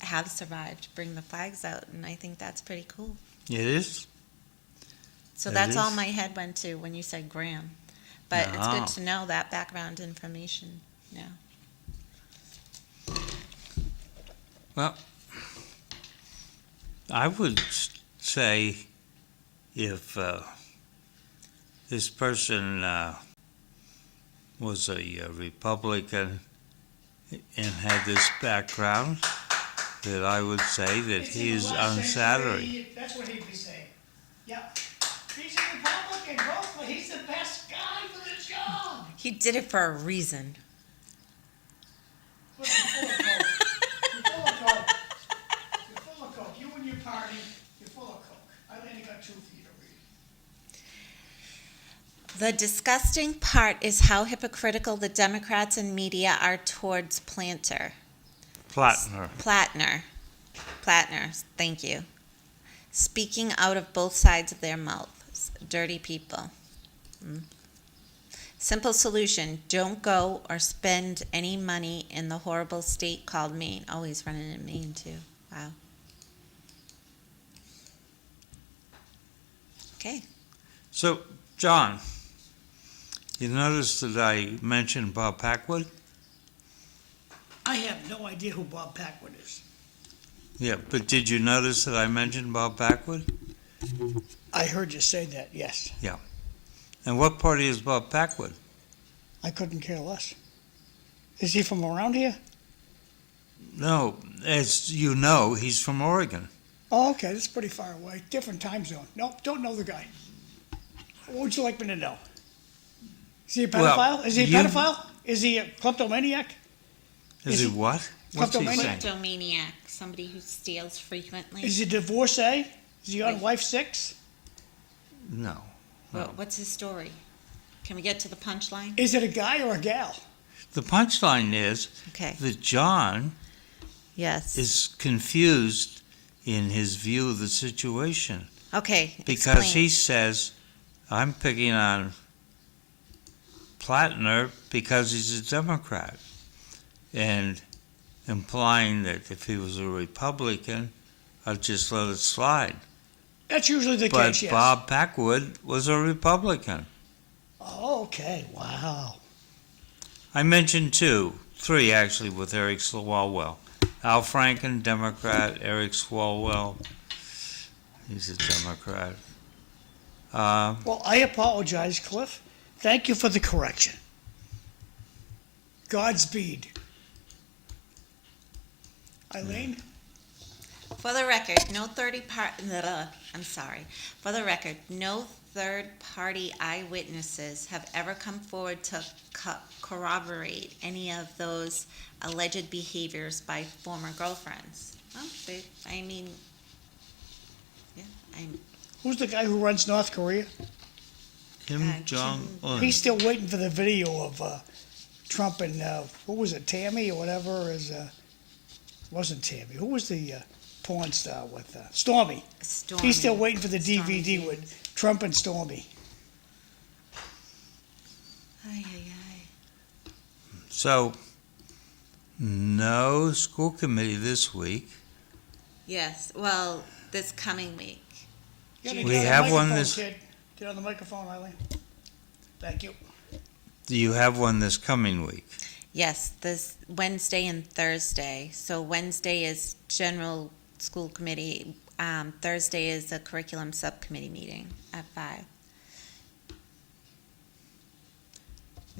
have survived bring the flags out, and I think that's pretty cool. It is? So It that's all is? my head went to when you said Graham. But it's No. good to know that background information now. Well, I would say if this person was a Republican and had this background, that I would say that It's in he the is last century, unsalary. that's what he'd be saying. Yeah. He's a Republican, vote for, he's the best guy for the job. He did it for a reason. Look, you're full of coke. You're full of coke. You're full of coke. You and your party, you're full of coke. I only got 2 for you to read. The disgusting part is how hypocritical the Democrats and media are towards Plattner. Plattner, thank you. Speaking out of both sides of their mouths. Dirty people. Simple solution, don't go or spend any money in the horrible state called Maine. Oh, he's running in Maine too. Wow. Okay. So, John, you noticed that I mentioned Bob Packwood? I have no idea who Bob Packwood is. Yeah, but did you notice that I mentioned Bob Packwood? I heard you say that, yes. And what party is Bob Packwood? I couldn't care less. Is he from around here? No, as you know, he's from Oregon. Oh, okay, that's pretty far away. Different time zone. Nope, don't know the guy. What would you like me to know? Is he a Well, pedophile? Is he a you- pedophile? Is he a kleptomaniac? Is Is he he- what? What's he Kleptomaniac? saying? Kleptomaniac, somebody who steals frequently. Is he a divorcee? Is he on wife 6? No. What's his story? Can we get to the punchline? Is it a guy or a gal? The punchline is Okay. that John Yes. is confused in his view of the situation Okay. because explain. he says, I'm picking on Plattner because he's a Democrat, and implying that if he was a Republican, I'd just let it slide. That's usually the But case, yes. Bob Packwood was a Republican. Oh, okay, wow. I mentioned 3 actually with Eric Swalwell. Al Franken, Democrat. Eric Swalwell, he's a Democrat. Well, I apologize, Cliff. Thank you for the correction. Godspeed. Eileen? For the record, no For the record, no third-party eyewitnesses have ever come forward to corroborate any of those alleged behaviors by former girlfriends. Well, Who's the guy who runs North Korea? Kim Jong-un. He's still waiting for the video of Trump and, what was it, Tammy or whatever? Wasn't Tammy. Who was the porn star with Stormy? Stormy. He's still waiting for the Stormy DVD Daniels. with Trump and Stormy. Ay, ay, ay. So, no school committee this week. Yes, well, this coming week. You gotta We get on the have one microphone, this- kid. Get on the microphone, Eileen. Thank you. Do you have one this coming week? Yes, this Wednesday and Thursday. So Wednesday is general school committee. Thursday is a curriculum subcommittee meeting at 5.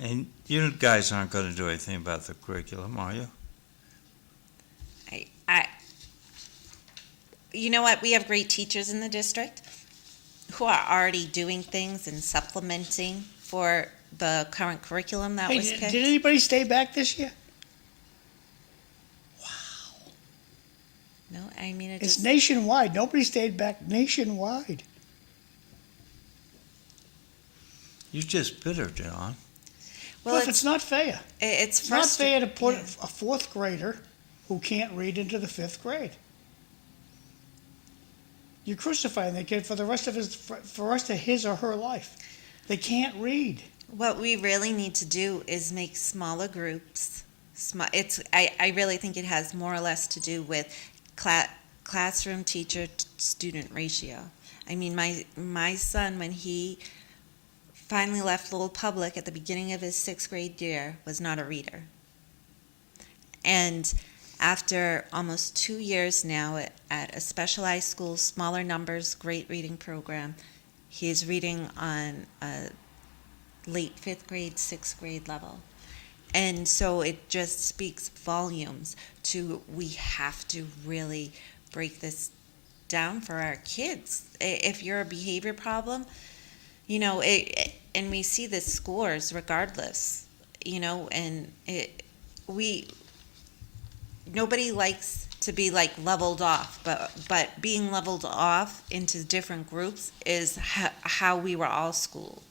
And you guys aren't going to do anything about the curriculum, are you? You know what? We have great teachers in the district who are already doing things and supplementing for the current curriculum that Hey, was did picked. anybody stay back this year? No, I mean it It's just, nationwide. Nobody stayed back nationwide. You're just bitter, John. Well, Cliff, it's not fair. it's It's not fair to put yeah. a fourth grader who can't read into the fifth grade. You're crucifying the kid for the rest of his or her life. They can't read. What we really need to do is make smaller groups. I really think it has more or less to do with classroom teacher student ratio. I mean, my son, when he finally left Lowell Public at the beginning of his sixth grade year, was not a reader. And after almost 2 years now at a specialized school, smaller numbers, great reading program, he is reading on a late fifth grade, sixth grade level. And so it just speaks volumes to we have to really break this down for our kids. If you're a behavior problem, and we see the scores regardless, and nobody likes to be like leveled off, but being leveled off into different groups is how we were all schooled.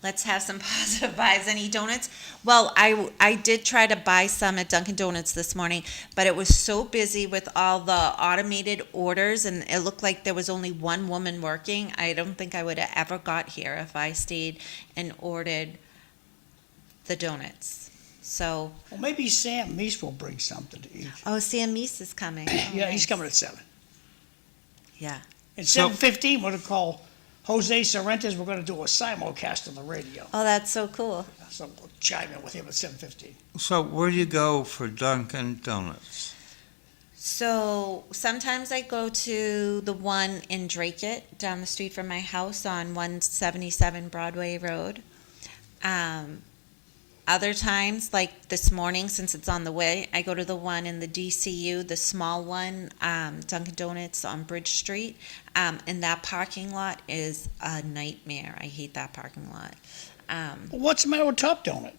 Let's have some positive vibes. Any donuts? Well, I did try to buy some at Dunkin' Donuts this morning, but it was so busy with all the automated orders, and it looked like there was only one woman working. I don't think I would have ever got here if I stayed and ordered the donuts. So, Well, maybe Sam Meas will bring something to eat. oh, Sam Meas is coming. Oh, Yeah, he's nice. coming at 7. Yeah. At So- 7:15, we're going to call Jose Sorrentes. We're going to do a simulcast on the radio. Oh, that's so cool. So we'll chime in with him at 7:15. So where do you go for Dunkin' Donuts? So sometimes I go to the one in Dracut, down the street from my house on 177 Broadway Road. Other times, like this morning, since it's on the way, I go to the one in the DCU, the small one, Dunkin' Donuts on Bridge Street. And that parking lot is a nightmare. I hate that parking lot. Well, what's the matter with Top Donut?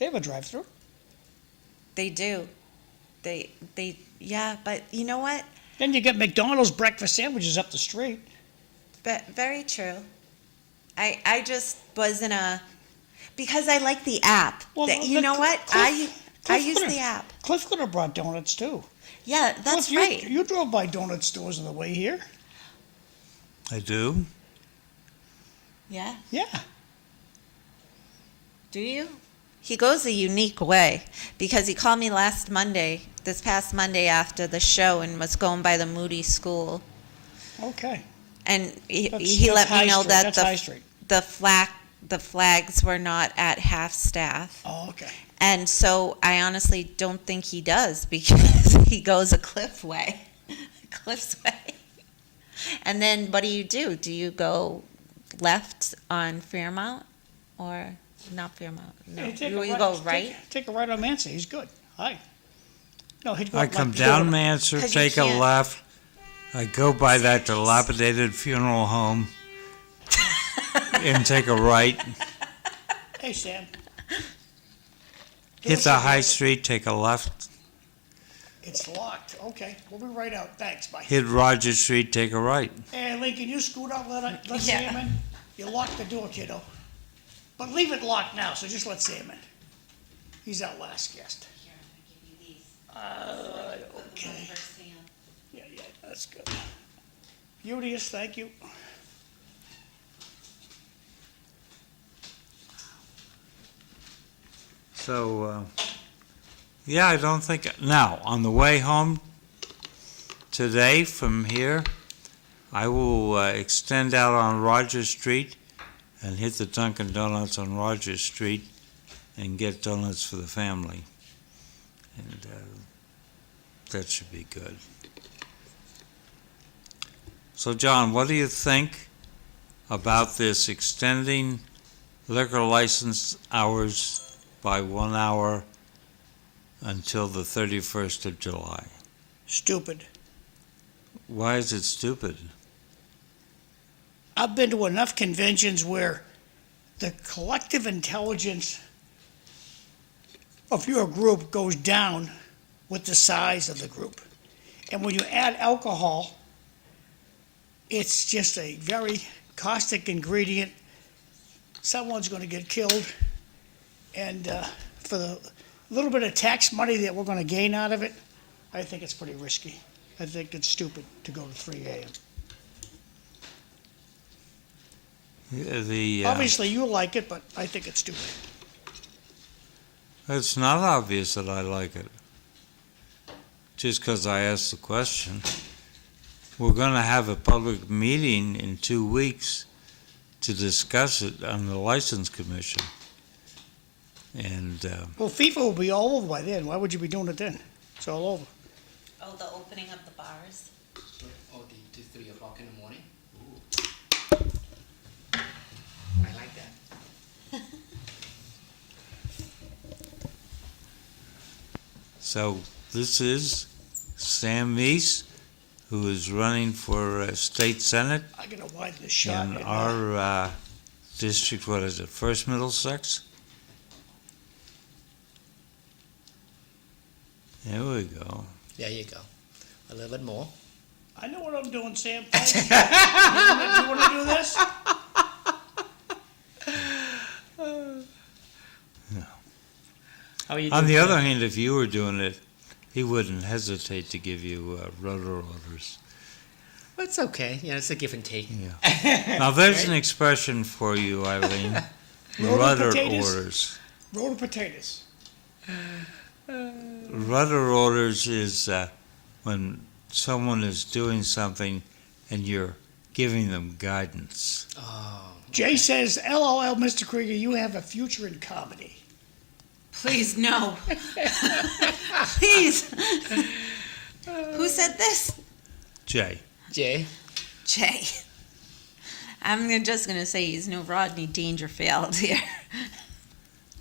They have a drive-through. They do. Yeah, but you know what? Then you get McDonald's breakfast sandwiches up the street. But very true. I just was in a, because I like the app. Well, You know what? I use could've- the app. Cliff could have brought donuts too. Yeah, that's Cliff, right. You drove by donut stores on the way here. I do. Yeah. Yeah. Do you? He goes a unique way because he called me this past Monday after the show, and was going by the Moody School. Okay. And he That's let High me know Street. that That's High Street. the flags were not at half staff. Oh, okay. And so I honestly don't think he does, because he goes a Cliff's way. And then what do? Do you go left on Fairmount or not Fairmount? No, Hey, you go right? Take a right on Manson. He's good. Hi. No, he'd go I up come like down Florida. Mansard, 'Cause you take a can't- left. I go by that dilapidated funeral home and take a right. Hey, Sam. Hit the high street, take a left. It's locked. Okay. We'll be right out. Thanks. Bye. Hit Rogers Street, take a right. Hey, Eileen, can you scoot out? Let Yeah. Sam in. You locked the door, kiddo. But leave it locked now, so just let Sam in. He's our last guest. Okay. Yeah, that's good. Beauteous, thank you. So, yeah, I don't think. Now, on the way home today from here, I will extend out on Rogers Street and hit the Dunkin' Donuts on Rogers Street and get donuts for the family. And that should be good. So, John, what do you think about this extending liquor license hours by 1 hour until the 31st of July? Stupid. Why is it stupid? I've been to enough conventions where the collective intelligence of your group goes down with the size of the group. And when you add alcohol, it's just a very caustic ingredient. Someone's going to get killed, And for the little bit of tax money that we're going to gain out of it, I think it's pretty risky. I think it's stupid to go to 3 a.m. Obviously, you like it, but I think it's stupid. It's not obvious that I like it. Just because I asked the question. We're going to have a public meeting in 2 weeks to discuss it on the License Commission. And Well, FIFA will be all over by then. Why would you be doing it then? It's all over. Oh, the opening of the bars. Oh, the 3 o'clock in the morning? I like that. so this is Sam Meas, who is running for state senate I'm going to widen the shot. in and, our district. What is it, First Middlesex? There we go. There you go. A little bit more. I know what I'm doing, Sam. You want to do this? How are you On doing? the other hand, if you were doing it, he wouldn't hesitate to give you rotor orders. Well, it's okay. Yeah, it's a give and take. Yeah. Now there's an expression for you, Eileen. Rotor Rudder potatoes? orders. Roll the potatoes. Rudder orders is when someone is doing something and you're giving them guidance. Oh. Jay says, LOL, Mr. Krieger, you have a future in comedy. Please, no. Please. Who said this? Jay. Jay? Jay. I'm just going to say he's no Rodney Dangerfield here.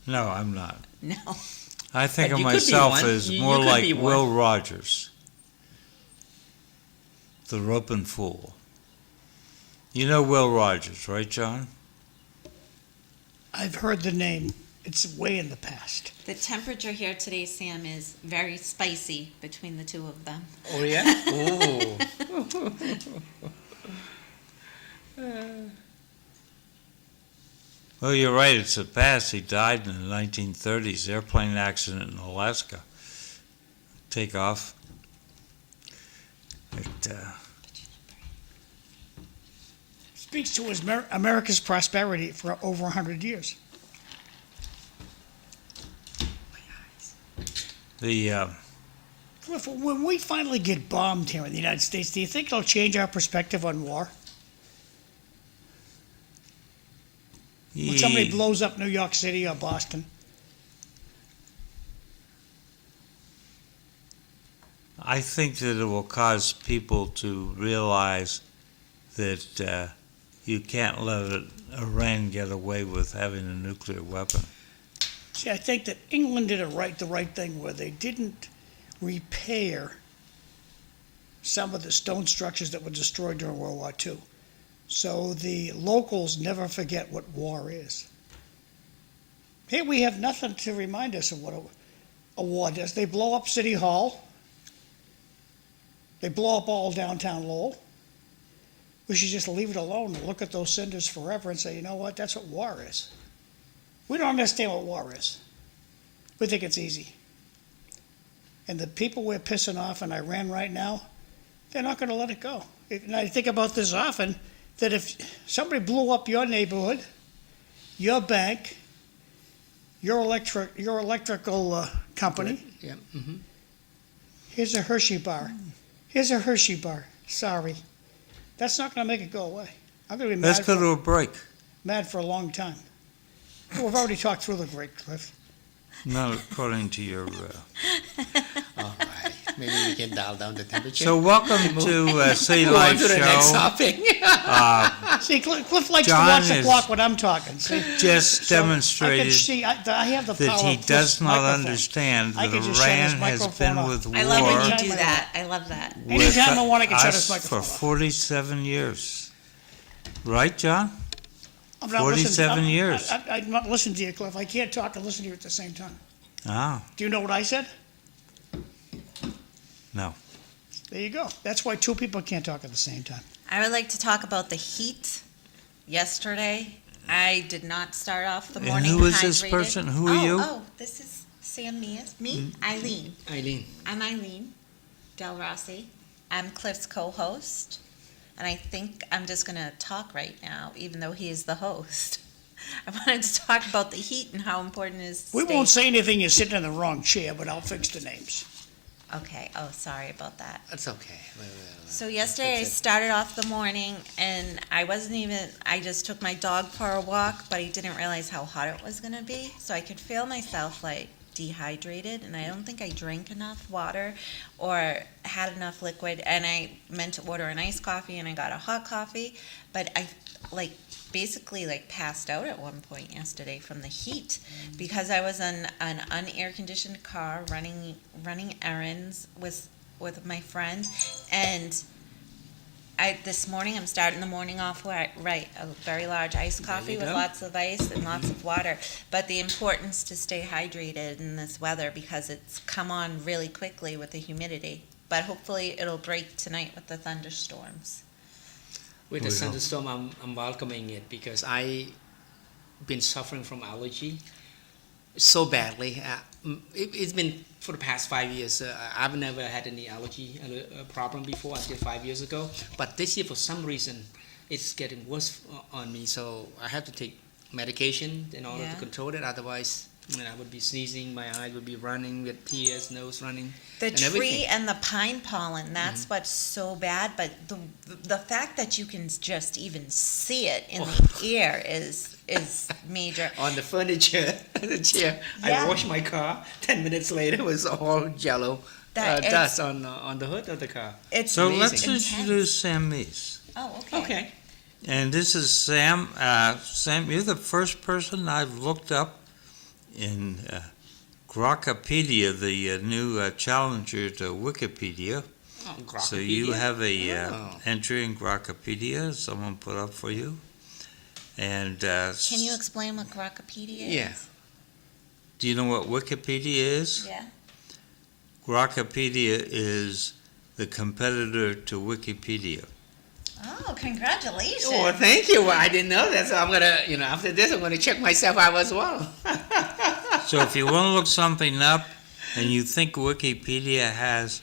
No, I'm not. No. I think But of you could be myself one. as You more could like be one. Will Rogers, the roping fool. You know Will Rogers, right, John? I've heard the name. It's way in the past. The temperature here today, Sam, is very spicy between the two of them. Oh, yeah? Oh. Well, you're right. It's a past. He died in the 1930s. Airplane accident in Alaska. Take off. Speaks to his America's prosperity for over 100 years. The Cliff, when we finally get bombed here in the United States, do you think it'll change our perspective on war? When somebody blows up New York City or Boston? I think that it will cause people to realize that you can't let Iran get away with having a nuclear weapon. See, I think that England did the right thing where they didn't repair some of the stone structures that were destroyed during World War II. So the locals never forget what war is. Here we have nothing to remind us of what a war does. They blow up City Hall. They blow up all downtown Lowell. We should just leave it alone and look at those cinders forever and say, you know what, that's what war is. We don't understand what war is. We think it's easy. And the people we're pissing off in Iran right now, they're not going to let it go. And I think about this often, that if somebody blew up your neighborhood, your bank, your electrical company, Yeah. Mm-hmm. here's a Hershey bar. Here's a Hershey bar. Sorry. That's not going to make it go away. I'm going to be Let's go to a break. mad for a long time. We've already talked through the break, Cliff. Not according to your. All right. Maybe we can dial down the temperature. So welcome to City Move on Life to the next Show. topic. See, Cliff likes John to watch the is clock when I'm talking. See? Just So I can demonstrated see, I have the power that he of Cliff's does not microphone. understand I that can just shut his Iran has microphone been off. with war I love when you Anytime do I that. I love that. with Anytime I want, I can shut his us microphone for off. 47 years. Right, John? I'm not 47 listening. years. I'm not listening to you, Cliff. I can't talk and listen to you at the same time. Ah, Do you know what I said? no. There you go. That's why two people can't talk at the same time. I would like to talk about the heat yesterday I did not start off the And morning who is this hydrated. person? Who are you? Oh, this is Sam Meas. Me, Eileen. Eileen. I'm Eileen Delrossi. I'm Cliff's co-host, and I think I'm just going to talk right now, even though he is the host. I wanted to talk about the heat and how important it is to We stay. won't say anything, you're sitting in the wrong chair, but I'll fix the names. Okay. Oh, sorry about that. That's okay. So yesterday I That's it. started off the morning, and I just took my dog for a walk, but I didn't realize how hot it was going to be. So I could feel myself like dehydrated, and I don't think I drank enough water or had enough liquid, and I meant to order an iced coffee, and I got a hot coffee, but I basically passed out at one point yesterday from the heat because I was in an unair conditioned car running errands with my friend, and this morning I'm starting the morning off right, a very large iced coffee you with go. lots of ice and lots of water. But the importance to stay hydrated in this weather because it's come on really quickly with the humidity. But hopefully it'll break tonight with the thunderstorms. With the We hope. thunderstorm, I'm welcoming it because I've been suffering from allergy so badly. It's been for the past 5 years. I've never had any allergy problem before until 5 years ago. But this year, for some reason, it's getting worse on me. So I have to take medication in order Yeah. to control it. Otherwise, I would be sneezing, my eyes would be running with tears, nose running. The and tree everything. and the pine pollen, that's what's so bad. But the fact that you can just even see it in the air is major. On the furniture, the chair. Yeah. I washed my car. 10 minutes later, it was all jello That dust on the hood of the car. It's So amazing. let's Intense. introduce Sam Meas. Oh, okay. Okay. And this is Sam. Sam, you're the first person I've looked up in Grokpedia, the new challenger to Wikipedia. Oh, So you Grokpedia. have a Oh. entry in Grokpedia someone put up for you. And Can you explain what Grokpedia is? Yeah. do you know what Wikipedia is? Yeah. Grokpedia is the competitor to Wikipedia. Oh, congratulations. Oh, thank you. Well, I didn't know that, so I'm gonna, after this, I'm gonna check myself out as well. So if you want to look something up and you think Wikipedia has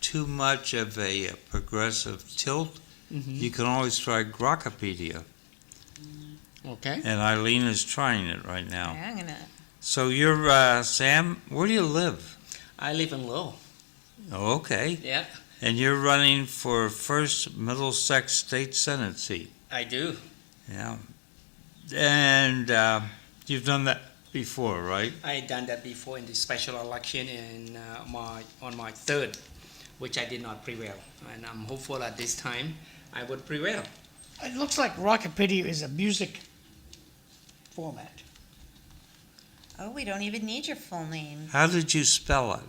too much of a progressive tilt, you can always try Grokpedia. Okay. And Eileen is trying it right now. Okay, I'm gonna. So you're, Sam, where do you live? I live in Lowell. Oh, okay. Yeah, And you're running for first Middlesex State Senate seat. I do. Yeah. And you've done that before, right? I done that before in the special election on March 3rd, which I did not prevail. And I'm hopeful that this time I would prevail. It looks like Rockapedia is a music format. Oh, we don't even need your full name. How did you spell it?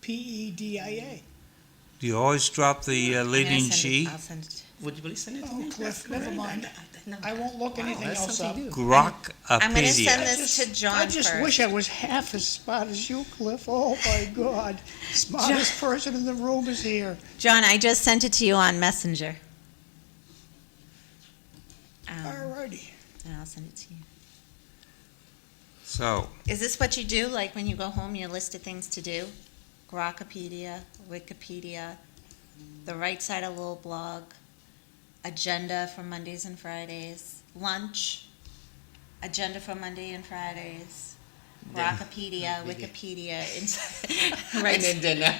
Rockapedia. Do you always drop the I'm gonna leading send it- G? I'll send it. Would you please send it to Oh, me? Cliff, never mind. I won't look anything that's else up. something new. Grokpedia. I'm gonna send I this to just- John I just first. wish I was half as smart as you, Cliff. Oh my God. Smartest person in the room is here. John, I just sent it to you on Messenger. Alrighty. And I'll send it to you. So, Is this what you do? Like when you go home, you list of things to do? Grokpedia, Wikipedia, the right side of Lowell blog, agenda for Mondays and Fridays, lunch, agenda for Monday and Fridays, Grokpedia, Wikipedia, right. And then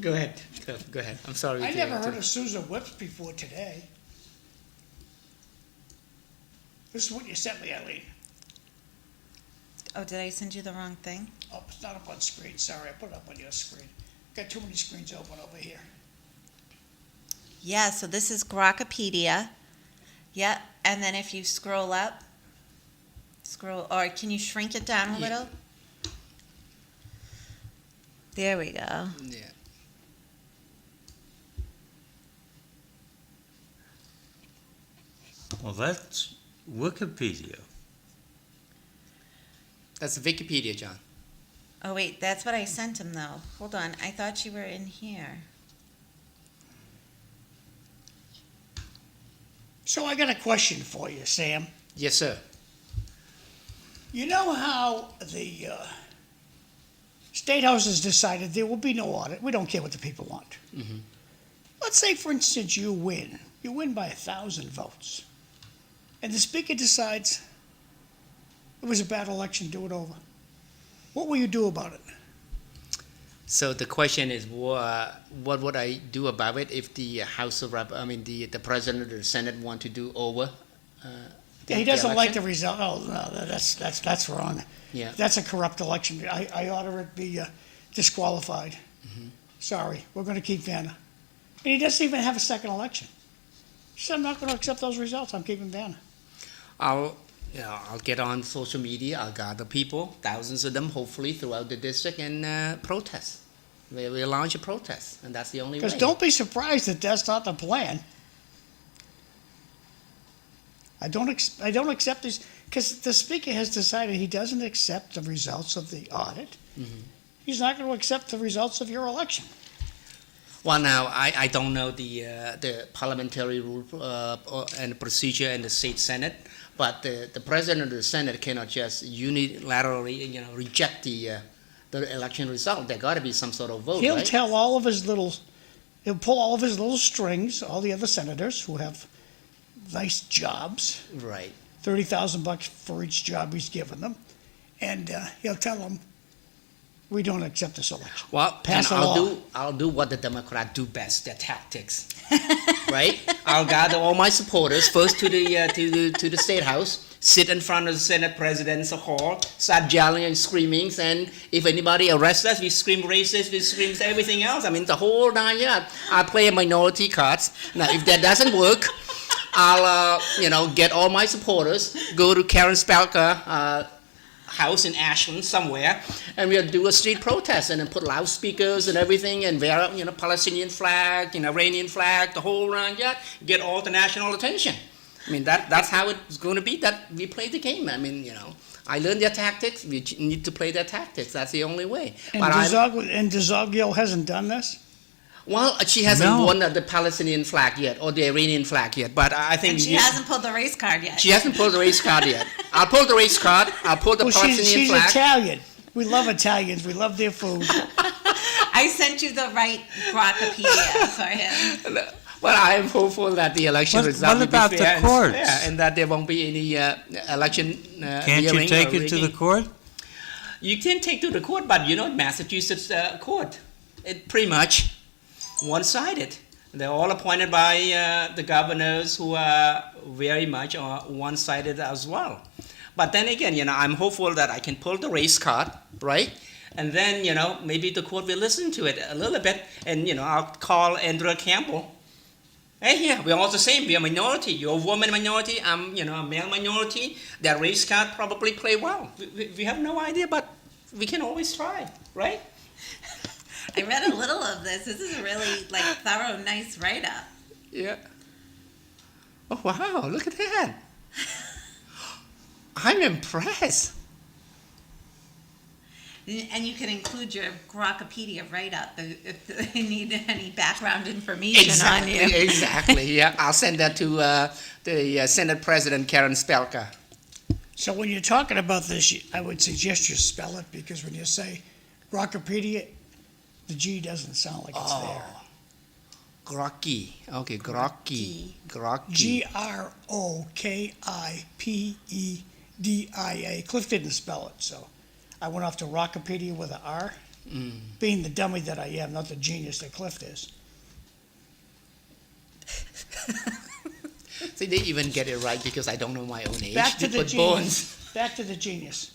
go ahead. Go ahead. I'm sorry. I to- never to- heard of Susan Whips before today. This is what you sent me, Eileen. Oh, did I send you the wrong thing? Oh, it's not up on screen. Sorry, I put it up on your screen. Got too many screens open over here. Yeah, so this is Grokpedia. Yep, and then if you scroll up, or can you shrink it down a Yeah. little? There we go. Yeah. well, that's Wikipedia. That's Wikipedia, John. Oh, wait, that's what I sent him, though. Hold on, I thought you were in here. So I got a question for you, Sam. Yes, sir. You know how the State House has decided there will be no audit. We don't care what the people want. Mhm. Let's say, for instance, you win. You win by 1,000 votes. And the Speaker decides it was a bad election, do it over. What will you do about it? So the question is, what would I do about it if the House of the President or the Senate want to do over? Yeah, he doesn't like the result. Oh, no, that's wrong. Yeah. That's a corrupt election. I order it be disqualified. Mm-hmm. Sorry, we're going to keep Vanna. And he doesn't even have a second election. He said, I'm not going to accept those results. I'm keeping Vanna. I'll get on social media. I'll gather people, thousands of them, hopefully throughout the district, and protest. We'll launch a protest, and that's the only way. Because don't be surprised that that's not the plan. I don't accept this, because the Speaker has decided he doesn't accept the results of the audit. Mm-hmm. He's not going to accept the results of your election. Well, now I don't know the parliamentary rule and procedure in the state Senate, but the president of the Senate cannot just unilaterally reject the election result. There got to be some sort of vote. He'll right? tell he'll pull all of his little strings, all the other senators who have nice jobs, Right. $30,000 for each job he's given them, and he'll tell them, we don't accept this election. Well, Pass and a law. I'll do what the Democrats do best: their tactics. Right? I'll gather all my supporters first to the State House, sit in front of the Senate President's hall, start yelling and screaming, and if anybody arrests us, we scream racist, we scream everything else. I mean, the whole 9 yards. I play minority cards. Now, if that doesn't work, I'll get all my supporters, go to Karen Spelker house in Ashland somewhere, and we'll do a street protest and then put loudspeakers and everything and wear Palestinian flag, Iranian flag, the whole round yard, get all the national attention. I mean, that's how it's going to be, that we play the game. I mean, I learned their tactics, we need to play their tactics. That's the only way. And But DeZoglio hasn't done this? well, she hasn't No. won the Palestinian flag yet or the Iranian flag yet, but I think And she hasn't pulled the race card yet. she hasn't pulled the race card yet. I'll pull the race card, I'll pull the Well, Palestinian she's flag. Italian. We love Italians. We love their food. I sent you the right Grockopedia for him. Well, I am hopeful that the election What- result what will be about the fair courts? and that there won't be any election Can't you hearing take or it to the rigging. court? You can take to the court, but Massachusetts court, it pretty much one-sided. They're all appointed by the governors who are very much one-sided as well. But then again, I'm hopeful that I can pull the race card, right? And then, maybe the court will listen to it a little bit, and, I'll call Andrew Campbell. Hey, yeah, we're all the same. We're a minority. You're a woman minority. I'm, a male minority. That race card probably play well. We have no idea, but we can always try, right? I read a little of this. This is a really thorough, nice write-up. Yeah. Oh, wow, look at that. I'm impressed. And you can include your Grockopedia write-up if they need any background information on you. Exactly, yeah. I'll send that to the Senate President, Karen Spelker. So when you're talking about this, I would suggest you spell it, because when you say Grockopedia, the G doesn't sound like it's there. Grokky. Okay, Grokky. Grokky. Grokipiedia. Cliff didn't spell it, so I went off to Rockopedia with an R. Being the dummy that I am, not the genius that Cliff is. See, they even get it right because I don't know my own age. Back to They the put genius. bones. Back to the genius.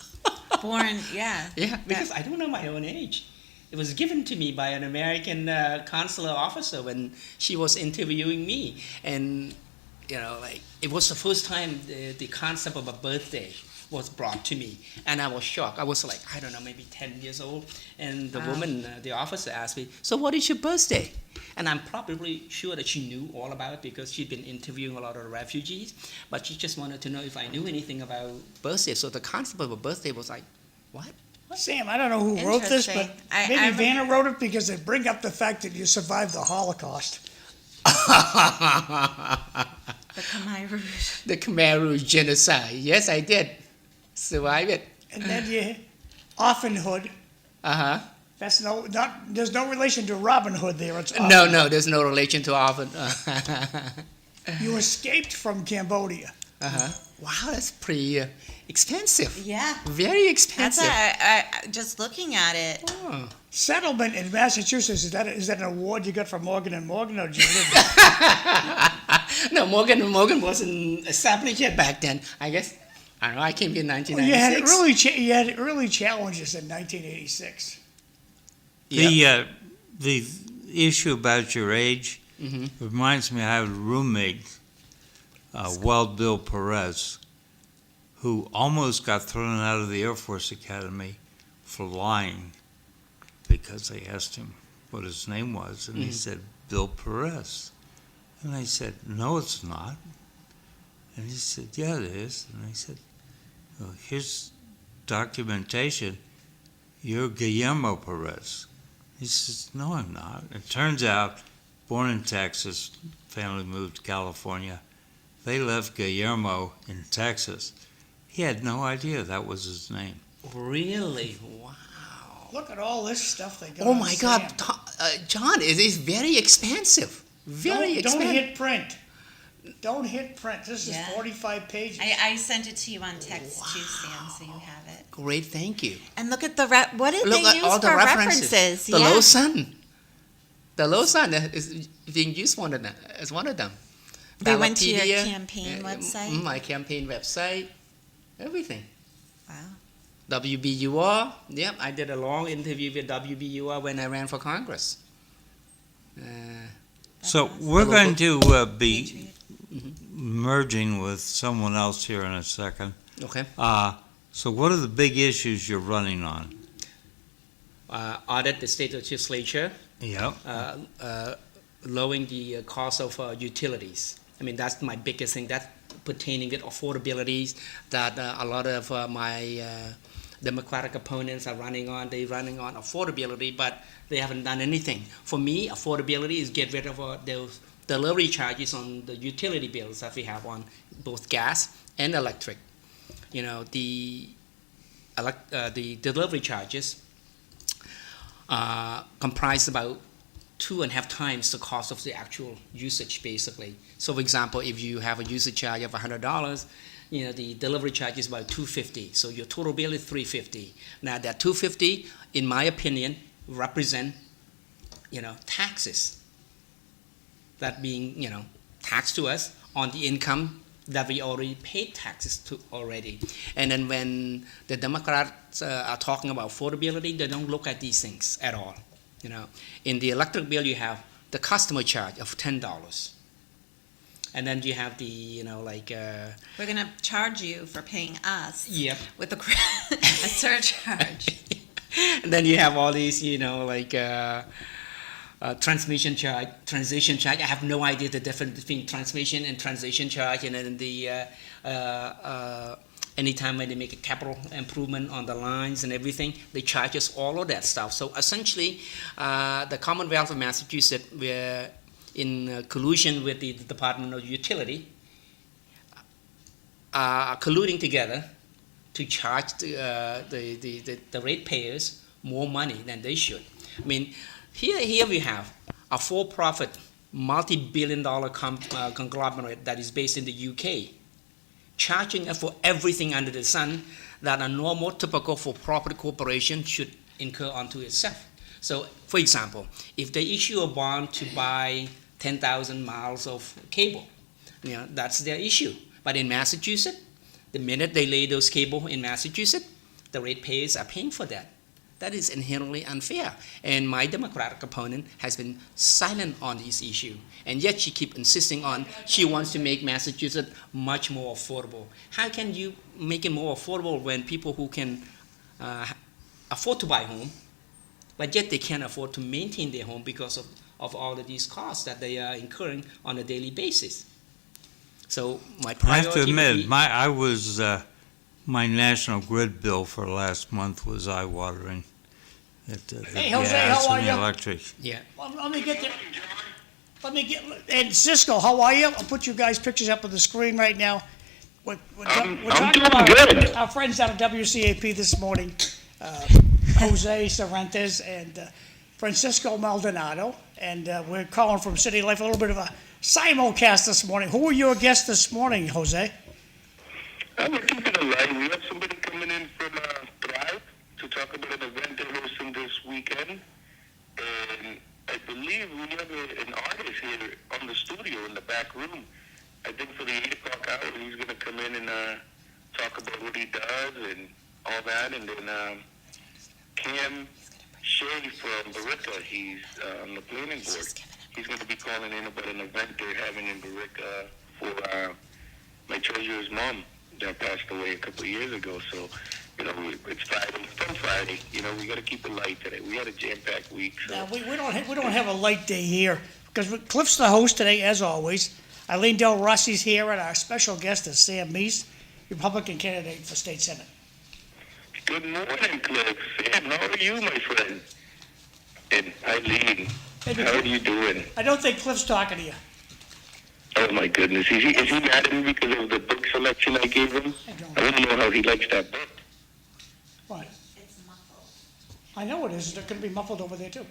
Born, yeah. Yeah, because I don't know my own age. It was given to me by an American consular officer when she was interviewing me. And, it was the first time the concept of a birthday was brought to me. And I was shocked. I was like, I don't know, maybe 10 years old. And the woman, the officer asked me, so what is your birthday? And I'm probably sure that she knew all about it because she'd been interviewing a lot of refugees. But she just wanted to know if I knew anything about birthday. So the concept of a birthday was like, what? Sam, I don't know who wrote this, but Interesting. maybe I Vanna wrote it because they bring up the fact that you survived the Holocaust. The Khmer Rouge. The Khmer Rouge genocide. Yes, I did. Survive it. And then you, orphanhood. Uh-huh. That's there's no relation to Robin Hood there. It's No, there's no relation to orphan. You escaped from Cambodia. Uh-huh. Wow, that's pretty expensive. Yeah. Very That's expensive. I just looking at it. Oh. Settlement in Massachusetts, is that an award you got from Morgan and Morgan, or did you live there? No, Morgan wasn't established yet back then. I guess, I don't know, I came here in Well, 1996. you had early challenges in 1986. Yeah. The issue about your age reminds me. I had a roommate, Wild Bill Perez, who almost got thrown out of the Air Force Academy for lying because they asked him what his name was, and he said Bill Perez, and I said, no, it's not, and he said, yeah, it is, and I said, well, here's documentation. You're Guillermo Perez. He says, no, I'm not. It turns out, born in Texas, family moved to California. They left Guillermo in Texas. He had no idea that was his name. Really? Wow. Look at all this stuff they got. Oh on my Sam. God, John, it is very expensive. Very Don't expensive. hit print. Don't hit print. This is Yeah. 45 pages. I sent it to you on text too, Sam, so you have it. Great, thank you. And look at the what did Look they at use all the for references. The yeah. Low Sun. The Low Sun is being used as one of them. They went to your Ballotpedia, campaign website? My campaign website, everything. Wow. WBUR, yep, I did a long interview with WBUR when I ran for Congress. So awesome. we're The going to be Patriot. merging with someone else here in a second. Okay. So what are the big issues you're running on? Audit the state legislature, Yep. lowering the cost of utilities. I mean, that's my biggest thing. That's pertaining with affordability that a lot of my Democratic opponents are running on. They're running on affordability, but they haven't done anything. For me, affordability is get rid of those delivery charges on the utility bills that we have on both gas and electric. You know, the delivery charges comprise about 2.5 times the cost of the actual usage, basically. So, for example, if you have a usage charge of $100, you know, the delivery charge is about $250. So your total bill is $350. Now, that $250, in my opinion, represent, you know, taxes that being, you know, taxed to us on the income that we already paid taxes to already. And then when the Democrats are talking about affordability, they don't look at these things at all. You know, in the electric bill, you have the customer charge of $10. And then you have the, you know, like... We're going to charge you for paying us Yep. with a surcharge. And then you have all these, you know, like transmission charge, transition charge. I have no idea the difference between transmission and transition charge. And then the anytime when they make a capital improvement on the lines and everything, they charge us all of that stuff. So essentially, the Commonwealth of Massachusetts, we're in collusion with the Department of Utility, are colluding together to charge the ratepayers more money than they should. I mean, here we have a for-profit, multi-billion-dollar conglomerate that is based in the UK, charging us for everything under the sun that a normal, typical for-profit corporation should incur onto itself. So, for example, if they issue a bond to buy 10,000 miles of cable, you know, that's their issue. But in Massachusetts, the minute they lay those cable in Massachusetts, the ratepayers are paying for that. That is inherently unfair. And my Democratic opponent has been silent on this issue. And yet she keeps insisting on she wants to make Massachusetts much more affordable. How can you make it more affordable when people who can afford to buy a home, but yet they can't afford to maintain their home because of all of these costs that they are incurring on a daily basis? So my I priority have to would admit, be- I was My National Grid bill for last month was eye-watering. Hey, Jose, gas how are and the you? electric. Yeah. Let me get and Cisco, how are you? I'll put you guys' pictures up on the screen right now. We're I'm talking doing about good. our friends down at WCAP this morning, Jose Cervantes and Francisco Maldonado, and we're calling from City Life, a little bit of a simulcast this morning. Who are your guests this morning, Jose? We're keeping it alive. We have somebody coming in from Thrive to talk about an event they're hosting this weekend. And I believe we have an artist here on the studio in the back room. I think for the 8 o'clock hour, he's going to come in and talk about what he does and all that. And then Cam Shea from Barica, he's on the planning board. He's going to be calling in about an event they're having in Barica for my treasurer's mom that passed away a couple of years ago. So, you know, it's Friday, fun Friday. You know, we got to keep it light today. We had a jam-packed week. So. Now, we don't have a light day here because Cliff's the host today, as always. Eileen Delrossi's here, and our special guest is Sam Meas, Republican candidate for state senate. Good morning, Cliff. Sam, how are you, my friend? And Eileen, how are you doing? I don't think Cliff's talking to you. Oh, my goodness. Is he mad at me because of the book selection I gave him? I want to know how he likes that book. What? It's muffled. I know it is. It's going to be muffled over there, too. Okay,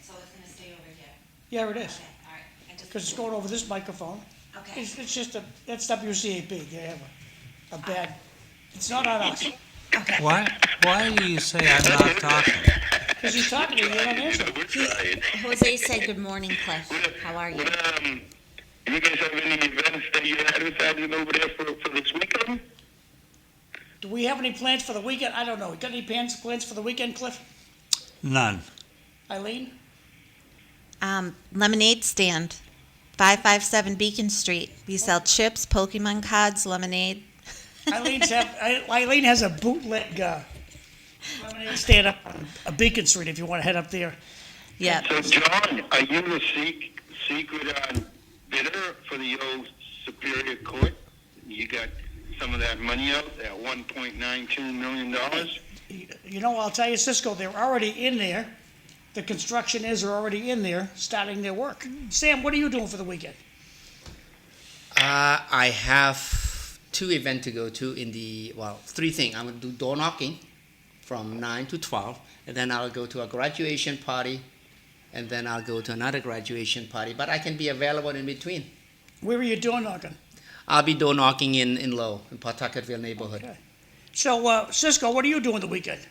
so it's gonna stay over here. Yeah, it is. Okay, all right. Because it's going over this microphone. Okay. It's just that's WCAP. They have a bad, it's not on us. Why do you say I'm not talking? Because he's talking to you, you don't answer. We're trying. Jose said, "Good morning, Cliff. How are you?" You guys have any events that you're advertising over there for this weekend? Do we have any plans for the weekend? I don't know. You got any plans for the weekend, Cliff? None. Eileen? Lemonade stand, 557 Beacon Street. We sell chips, Pokemon cards, lemonade. Eileen has a bootleg lemonade stand up on Beacon Street if you want to head up there. Yep. So, John, are you the secret bidder for the old Superior Court? You got some of that money out, that $1.92 million? You know, I'll tell you, Cisco, they're already in there. The constructioners are already in there, starting their work. Sam, what are you doing for the weekend? I have 2 events to go to three things. I'm going to do door knocking from 9 to 12, and then I'll go to a graduation party, and then I'll go to another graduation party, but I can be available in between. Where are you door knocking? I'll be door knocking in Lowell, in Pawtucketville neighborhood. Okay. So, Cisco, what are you doing the weekend?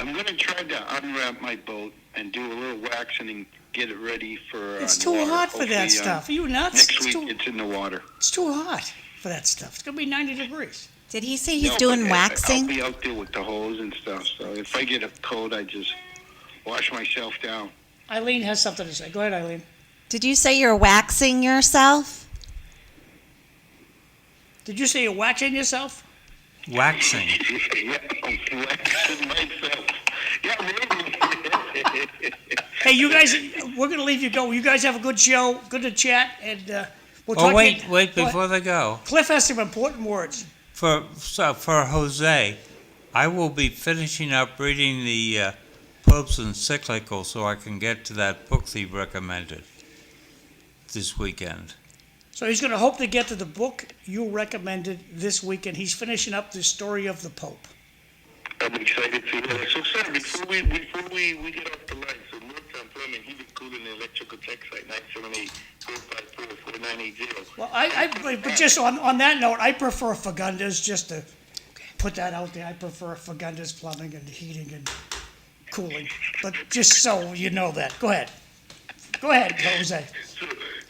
I'm going to try to unwrap my boat and do a little waxing and get it ready for It's the too water. hot for that Hopefully, stuff. Are you nuts? Next week, it's in the water. It's too hot for that stuff. It's going to be 90 degrees. Did he say he's No, doing but waxing? I'll be out there with the hose and stuff, so if I get a cold, I just wash myself down. Eileen has something to say. Go ahead, Eileen. Did you say you're waxing yourself? Did you say you're waxing yourself? Waxing. Yeah, I'm waxing myself. Yeah, maybe. Hey, you guys, we're going to leave you go. You guys have a good show, good to chat, and we'll talk Oh, wait, to you. before they go. Cliff has some important words. For Jose, I will be finishing up reading the Pope's encyclical so I can get to that book he recommended this weekend. So he's going to hope to get to the book you recommended this weekend. He's finishing up the story of the Pope. I'm excited to hear that. So, sir, before we get off the line, so Northtown Plumbing, he's including the electrical tech site, 978-454-4980. Well, but just on that note, I prefer Fagundes, just to put that out there. I prefer Fagundes plumbing and heating and cooling. But just so you know that. Go ahead. Go ahead, Jose.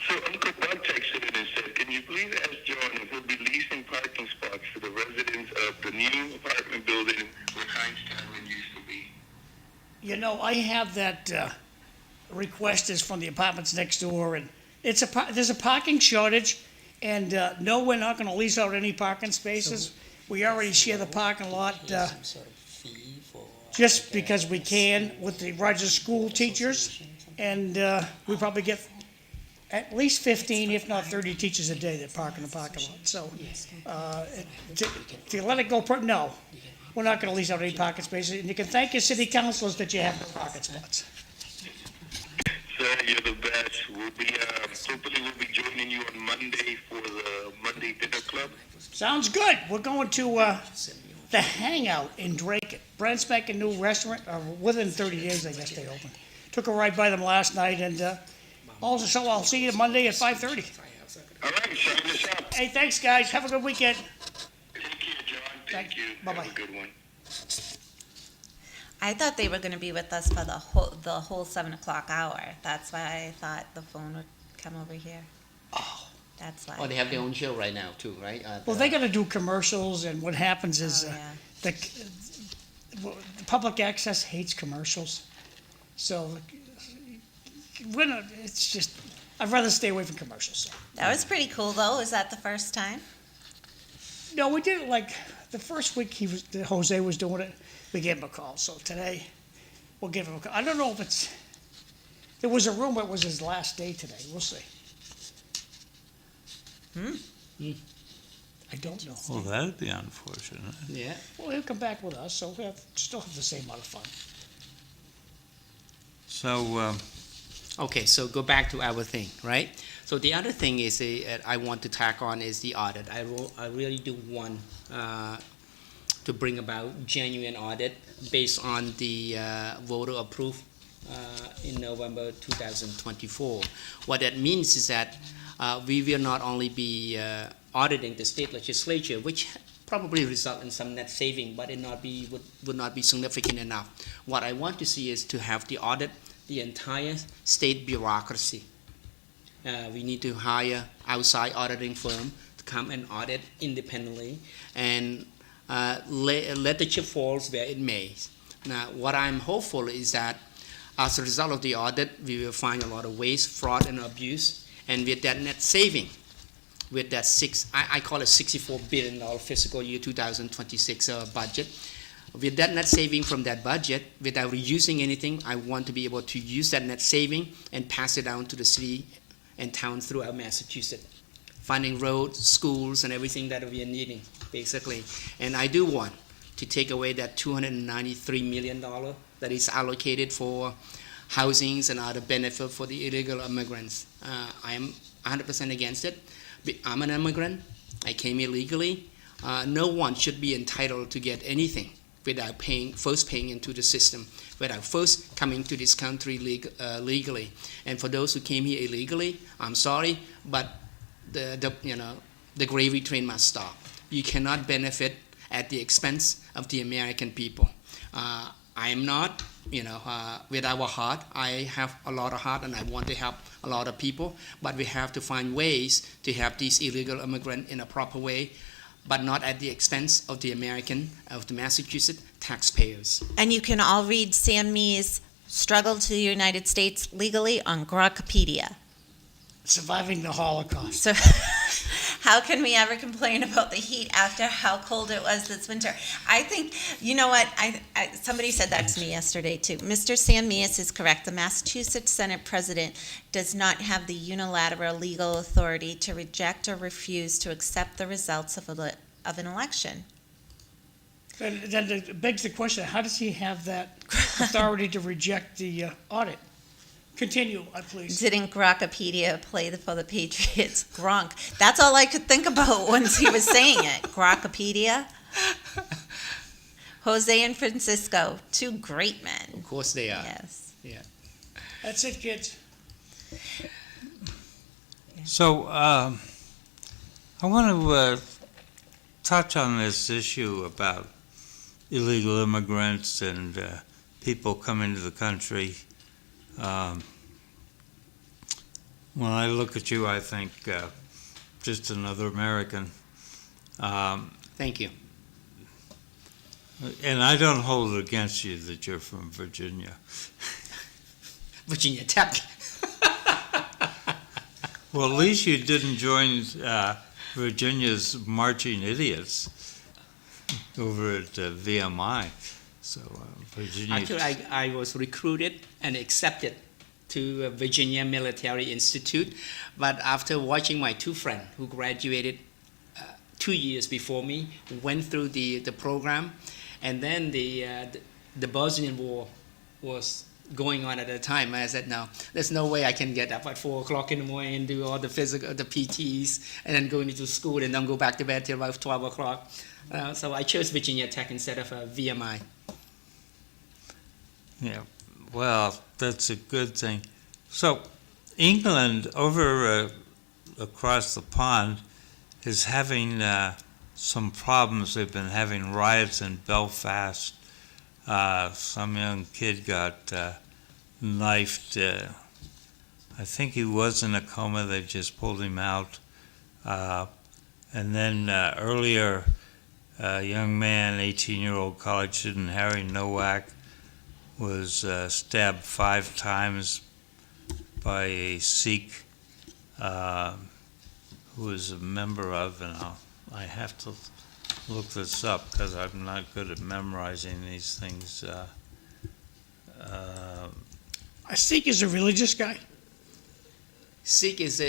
So Uncle Bob texted in and said, can you please ask John if he'll be leasing parking spots to the residents of the new apartment building where Heinz Tavern used to be? You know, I have that request is from the apartments next door, and there's a parking shortage, and no, we're not going to lease out any parking spaces. We already share the parking lot just because we can with the Rogers school teachers, and we probably get at least 15, if not 30 teachers a day that park in the parking lot. So, to let it go, no, we're not gonna lease out any parking spaces. And you can thank your city councilors that you have no parking spots. Sir, you're the best. We'll be, hopefully we'll be joining you on Monday for the Monday Dinner Club. Sounds good. We're going to, the Hangout in Drake. Brand spanking new restaurant, within 30 days, I guess they opened. Took a ride by them last night, and also, so I'll see you Monday at 5:30. All right, sign this up. Hey, thanks, guys. Have a good weekend. Take care, John. Thank you. Bye-bye. Have a good one. I thought they were gonna be with us for the whole 7 o'clock hour. That's why I thought the phone would come over here. Oh. That's why. Oh, they have their own show right now too, right? Well, they gotta do commercials, and what happens is, Oh, yeah. the public access hates commercials. So, it's just, I'd rather stay away from commercials. So. That was pretty cool, though. Was that the first time? No, we did it like, the first week Jose was doing it, we gave him a call. So today, we'll give him a call. I don't know if it's, there was a rumor it was his last day today. We'll see. I don't know. Well, that'd be unfortunate. Yeah. Well, he'll come back with us, so we'll still have the same amount of fun. So, Okay, so go back to our thing, right? So the other thing is I want to tack on is the audit. I really do want to bring about genuine audit based on the voter approved in November 2024. What that means is that we will not only be auditing the state legislature, which probably result in some net saving, but it would not be significant enough. What I want to see is to have the audit the entire state bureaucracy. We need to hire outside auditing firm to come and audit independently and let the chip fall where it may. Now, what I'm hopeful is that as a result of the audit, we will find a lot of waste, fraud, and abuse. And with that net saving, with that I call it $64 billion fiscal year 2026 budget, with that net saving from that budget, without reusing anything, I want to be able to use that net saving and pass it down to the city and towns throughout Massachusetts, funding roads, schools, and everything that we are needing, basically. And I do want to take away that $293 million that is allocated for housings and other benefit for the illegal immigrants. I am 100% against it. I'm an immigrant. I came illegally. No one should be entitled to get anything without first paying into the system, without first coming to this country legally. And for those who came here illegally, I'm sorry, but the gravy train must stop. You cannot benefit at the expense of the American people. I am not, with our heart. I have a lot of heart and I want to help a lot of people, but we have to find ways to have these illegal immigrants in a proper way, but not at the expense of the Massachusetts taxpayers. And you can all read Sam Meas' Struggle to the United States Legally on Grokipedia. Surviving the Holocaust. So how can we ever complain about the heat after how cold it was this winter? I think, you know what, somebody said that to me yesterday too. Mr. Sam Meas is correct. The Massachusetts Senate President does not have the unilateral legal authority to reject or refuse to accept the results of an election. Then it begs the question, how does he have that authority to reject the audit? Continue, please. Didn't Grokipedia play for the Patriots? Gronk. That's all I could think about once he was saying it. Grokipedia. Jose and Francisco, two great men. Of course they are. Yes. Yeah. That's it, kids. So, I want to touch on this issue about illegal immigrants and people coming to the country. When I look at you, I think just another American. Thank you. And I don't hold it against you that you're from Virginia. Virginia Tech. Well, at least you didn't join Virginia's marching idiots over at VMI. So Virginia. Actually, I was recruited and accepted to Virginia Military Institute, but after watching my two friends who graduated 2 years before me, went through the program, and then the Bosnian War was going on at the time. I said, no, there's no way I can get up at 4 o'clock in the morning and do all the physical, the PTs, and then go into school and then go back to bed till about 12 o'clock. So I chose Virginia Tech instead of VMI. Yeah, well, that's a good thing. So, England, over across the pond, is having some problems. They've been having riots in Belfast. Some young kid got knifed. I think he was in a coma. They just pulled him out. And then earlier, a young man, 18-year-old college student Harry Nowak, was stabbed 5 times by a Sikh who was a member of, and I have to look this up because I'm not good at memorizing these things. A Sikh is a religious guy. Sikh is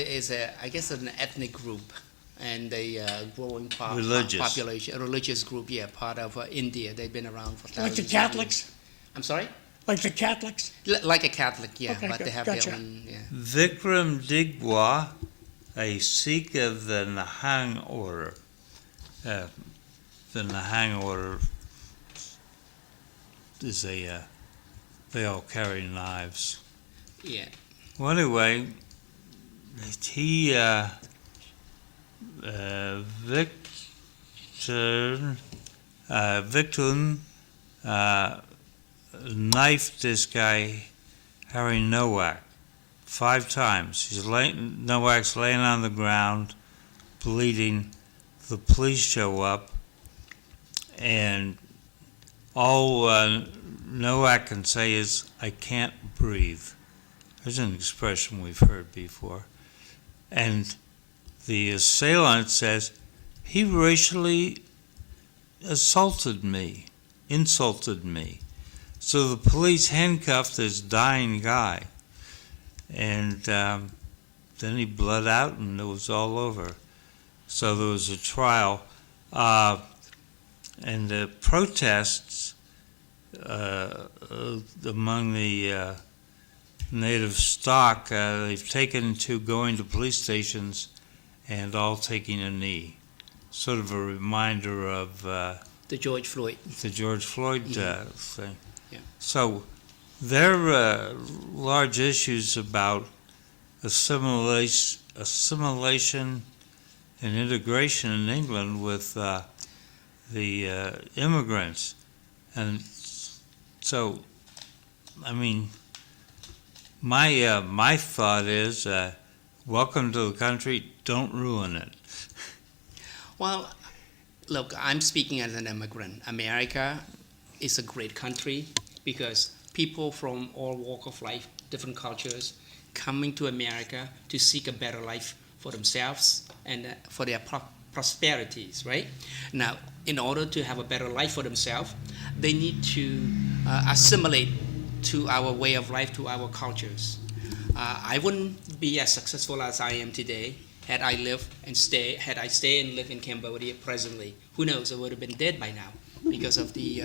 I guess an ethnic group and a growing Religious. population, a religious group, yeah, part of India. They've been around for thousands Like the of Catholics? years. I'm sorry? Like the Catholics? Like a Catholic, yeah, Okay, but they have gotcha. their own, yeah. Vikram Digwa, a Sikh of the Nahang order. The Nahang order is they all carry knives. Yeah. Well, anyway, he, Victor, knifed this guy, Harry Nowak, 5 times. Nowak's laying on the ground, bleeding. The police show up, and all Nowak can say is, "I can't breathe." There's an expression we've heard before. And the assailant says, "He racially assaulted me, insulted me." So the police handcuffed this dying guy. And then he bled out and it was all over. So there was a trial. And the protests among the native stock, they've taken to going to police stations and all taking a knee. Sort of a reminder of The George Floyd. the George Floyd thing. Yeah. So there are large issues about assimilation and integration in England with the immigrants. And so, I mean, my thought is, welcome to the country, don't ruin it. Well, look, I'm speaking as an immigrant. America is a great country because people from all walks of life, different cultures, coming to America to seek a better life for themselves and for their prosperities, right? Now, in order to have a better life for themselves, they need to assimilate to our way of life, to our cultures. I wouldn't be as successful as I am today had I stayed and lived in Cambodia presently. Who knows, I would have been dead by now because of the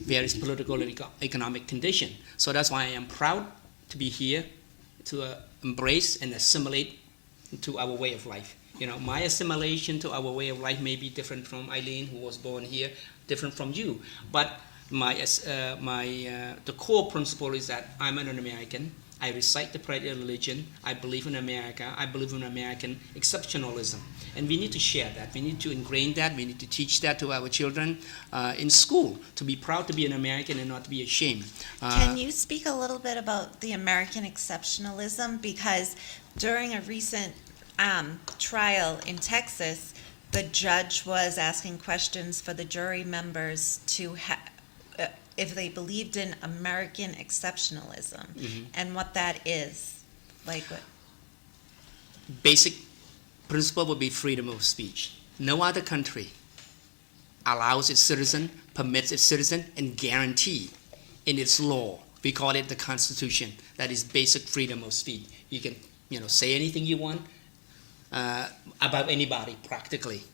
various political and economic condition. So that's why I am proud to be here to embrace and assimilate to our way of life. You know, my assimilation to our way of life may be different from Eileen, who was born here, different from you. But the core principle is that I'm an American. I recite the prayer religion. I believe in America. I believe in American exceptionalism. And we need to share that. We need to ingrain that. We need to teach that to our children in school, to be proud to be an American and not to be ashamed. Can you speak a little bit about the American exceptionalism? Because during a recent trial in Texas, the judge was asking questions for the jury members to if they believed in American exceptionalism and what that is. Like what? Basic principle would be freedom of speech. No other country allows its citizen, permits its citizen, and guarantee in its law We call it the Constitution. That is basic freedom of speech. You can, say anything you want about anybody, practically.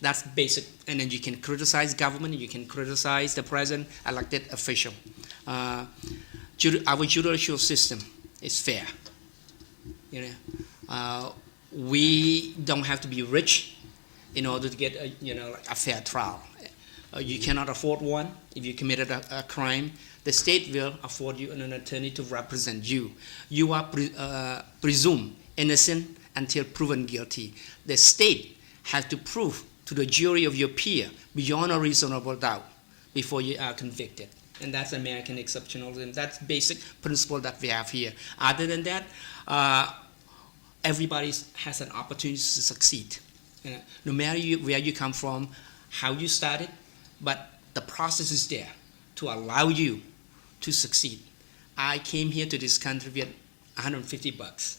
That's basic. And then you can criticize government. You can criticize the president, elected official. Our judicial system is fair. We don't have to be rich in order to get a fair trial. You cannot afford one. If you committed a crime, the state will afford you an attorney to represent you. You are presumed innocent until proven guilty. The state has to prove to the jury of your peer beyond a reasonable doubt before you are convicted. And that's American exceptionalism. That's basic principle that we have here. Other than that, everybody has an opportunity to succeed. No matter where you come from, how you started, but the process is there to allow you to succeed. I came here to this country with $150.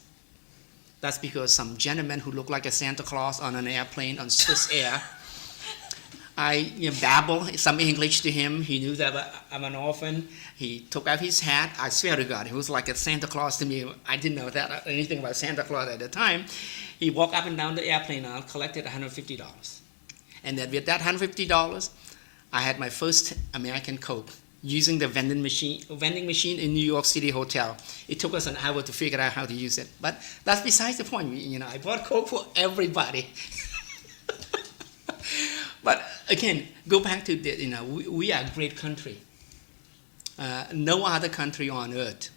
That's because some gentleman who looked like a Santa Claus on an airplane on Swiss Air, I babbled some English to him. He knew that I'm an orphan. He took out his hat. I swear to God, he was like a Santa Claus to me. I didn't know anything about Santa Claus at the time. He walked up and down the airplane and collected $150. And then with that $150, I had my first American Coke using the vending machine in New York City hotel. It took us an hour to figure out how to use it, but that's besides the point. I bought Coke for everybody. But again, go back to the, we are a great country. No other country on earth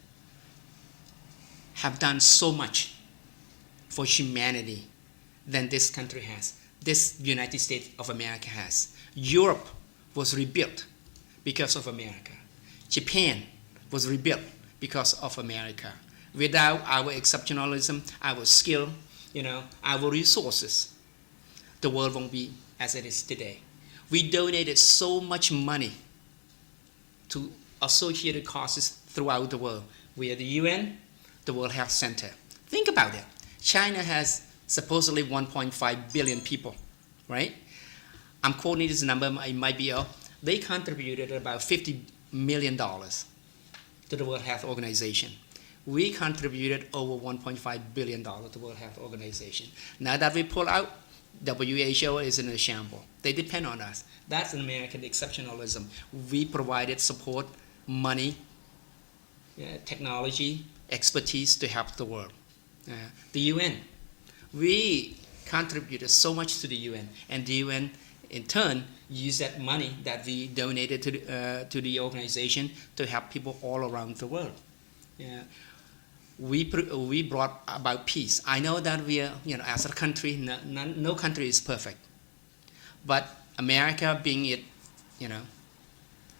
have done so much for humanity than this country has. This United States of America has. Europe was rebuilt because of America. Japan was rebuilt because of America. Without our exceptionalism, our skill, our resources, the world won't be as it is today. We donated so much money to associated causes throughout the world. We are the UN, the World Health Center. Think about it. China has supposedly 1.5 billion people, right? I'm quoting this number, it might be off. They contributed about $50 million to the World Health Organization. We contributed over $1.5 billion to the World Health Organization. Now that we pull out, WHO is in a shambles. They depend on us. That's an American exceptionalism. We provided support, money, technology, expertise to help the world. The UN, we contributed so much to the UN, and the UN in turn used that money that we donated to the organization to help people all around the world. We brought about peace. I know that we are, as a country, no country is perfect, but America, being it,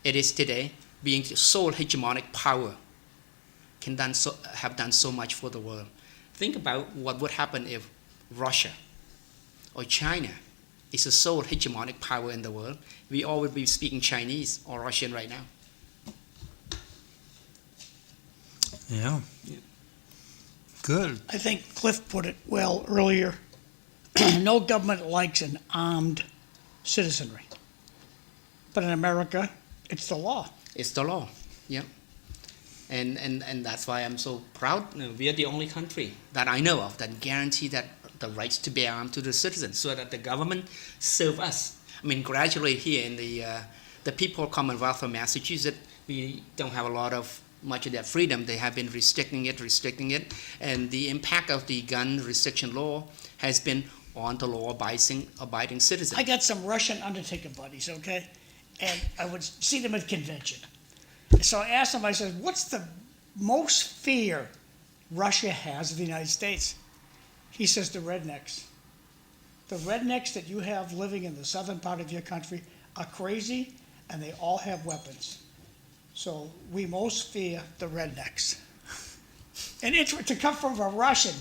it is today, being the sole hegemonic power, have done so much for the world. Think about what would happen if Russia or China is the sole hegemonic power in the world. We all would be speaking Chinese or Russian right now. Yeah. Good. I think Cliff put it well earlier. No government likes an armed citizenry. But in America, it's the law. It's the law, yeah. And that's why I'm so proud. We are the only country that I know of that guarantee that the rights to bear arms to the citizens, so that the government serve us. I mean, gradually here in the People Commonwealth of Massachusetts, we don't have much of that freedom. They have been restricting it, and the impact of the gun restriction law has been on the law-abiding citizens. I got some Russian undertaker buddies, okay? And I would see them at convention. So I asked him, I said, what's the most fear Russia has of the United States? He says, the rednecks. The rednecks that you have living in the southern part of your country are crazy, and they all have weapons. So we most fear the rednecks. And to come from a Russian,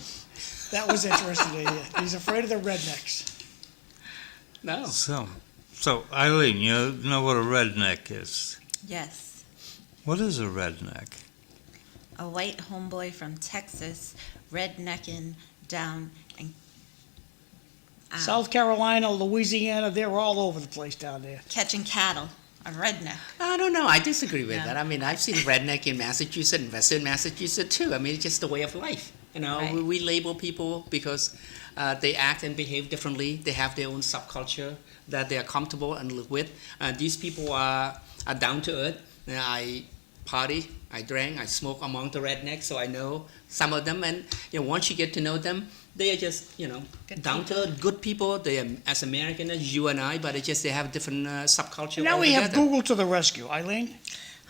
that was interesting to hear. He's afraid of the rednecks. No. So Eileen, you know what a redneck is? Yes. What is a redneck? A white homeboy from Texas, rednecking down and South Carolina, Louisiana, they're all over the place down there. catching cattle a redneck. I don't know. I disagree with Yeah. that. I mean, I've seen redneck in Massachusetts, in Western Massachusetts too. I mean, it's just the way of life. Right. We label people because they act and behave differently. They have their own subculture that they are comfortable and live with. These people are down to earth. I party, I drank, I smoke among the rednecks, so I know some of them. And once you get to know them, they are just Good down to earth, good people. They are as American as you and I, but it's just they have different subculture. Now we have altogether. Google to the rescue. Eileen?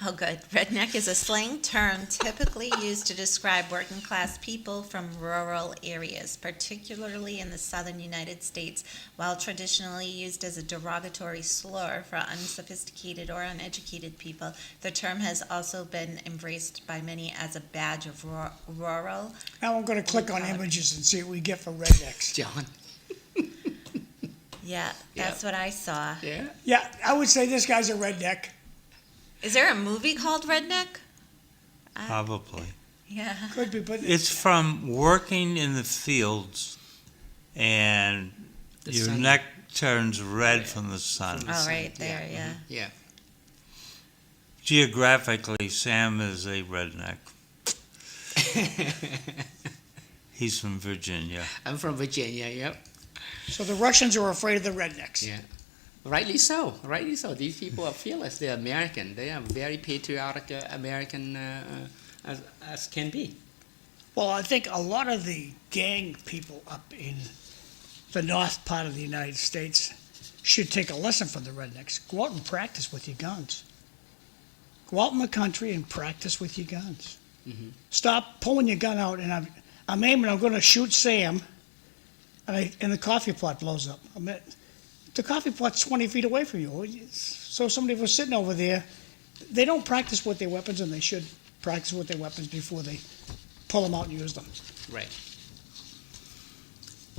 Oh, good. Redneck is a slang term typically used to describe working class people from rural areas, particularly in the southern United States. While traditionally used as a derogatory slur for unsophisticated or uneducated people, the term has also been embraced by many as a badge of rural. Now I'm going to click on Color. images and see what we get for rednecks. John. Yeah, that's what I saw. Yeah. Yeah, I would say this guy's a redneck. Is there a movie called Redneck? Probably. Yeah. Could be, but It's from working in the fields, and The your sun. neck turns red from the sun. From the Oh, sun. right there, yeah. Yeah. Geographically, Sam is a redneck. He's from Virginia. I'm from Virginia. Yep. so the Russians are afraid of the rednecks. Yeah. Rightly so. Rightly so. These people are fearless. They're American. They are very patriotic American as can be. Well, I think a lot of the gang people up in the north part of the United States should take a lesson from the rednecks. Go out and practice with your guns. Go out in the country and practice with your guns. Mm-hmm. Stop pulling your gun out and I'm aiming, I'm going to shoot Sam, and the coffee pot blows up. The coffee pot's 20 feet away from you. So somebody was sitting over there. They don't practice with their weapons, and they should practice with their weapons before they pull them out and use them. Right.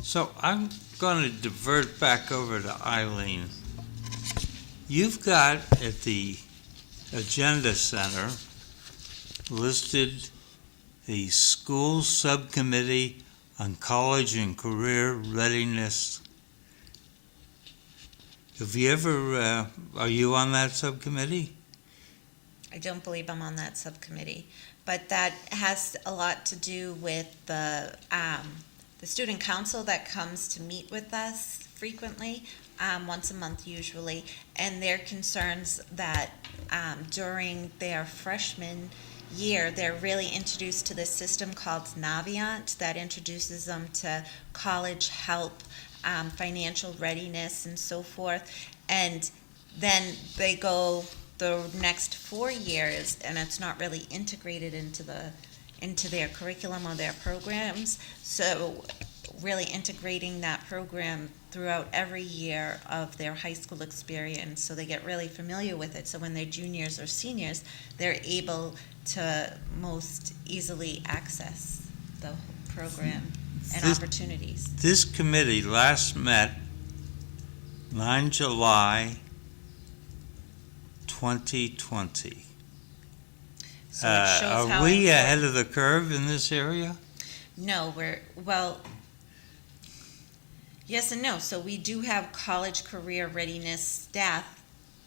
So I'm going to divert back over to Eileen. You've got at the Agenda Center listed the School Subcommittee on College and Career Readiness. Have you ever, are you on that subcommittee? I don't believe I'm on that subcommittee, but that has a lot to do with the student council that comes to meet with us frequently, once a month usually, and their concerns that during their freshman year, they're really introduced to this system called Navient that introduces them to college help, financial readiness, and so forth. And then they go the next 4 years, and it's not really integrated into their curriculum or their programs. So really integrating that program throughout every year of their high school experience, so they get really familiar with it. So when they're juniors or seniors, they're able to most easily access the program and opportunities. This committee last met 9 July 2020. So it shows Are how we important- ahead of the curve in this area? No, yes and no. So we do have college career readiness staff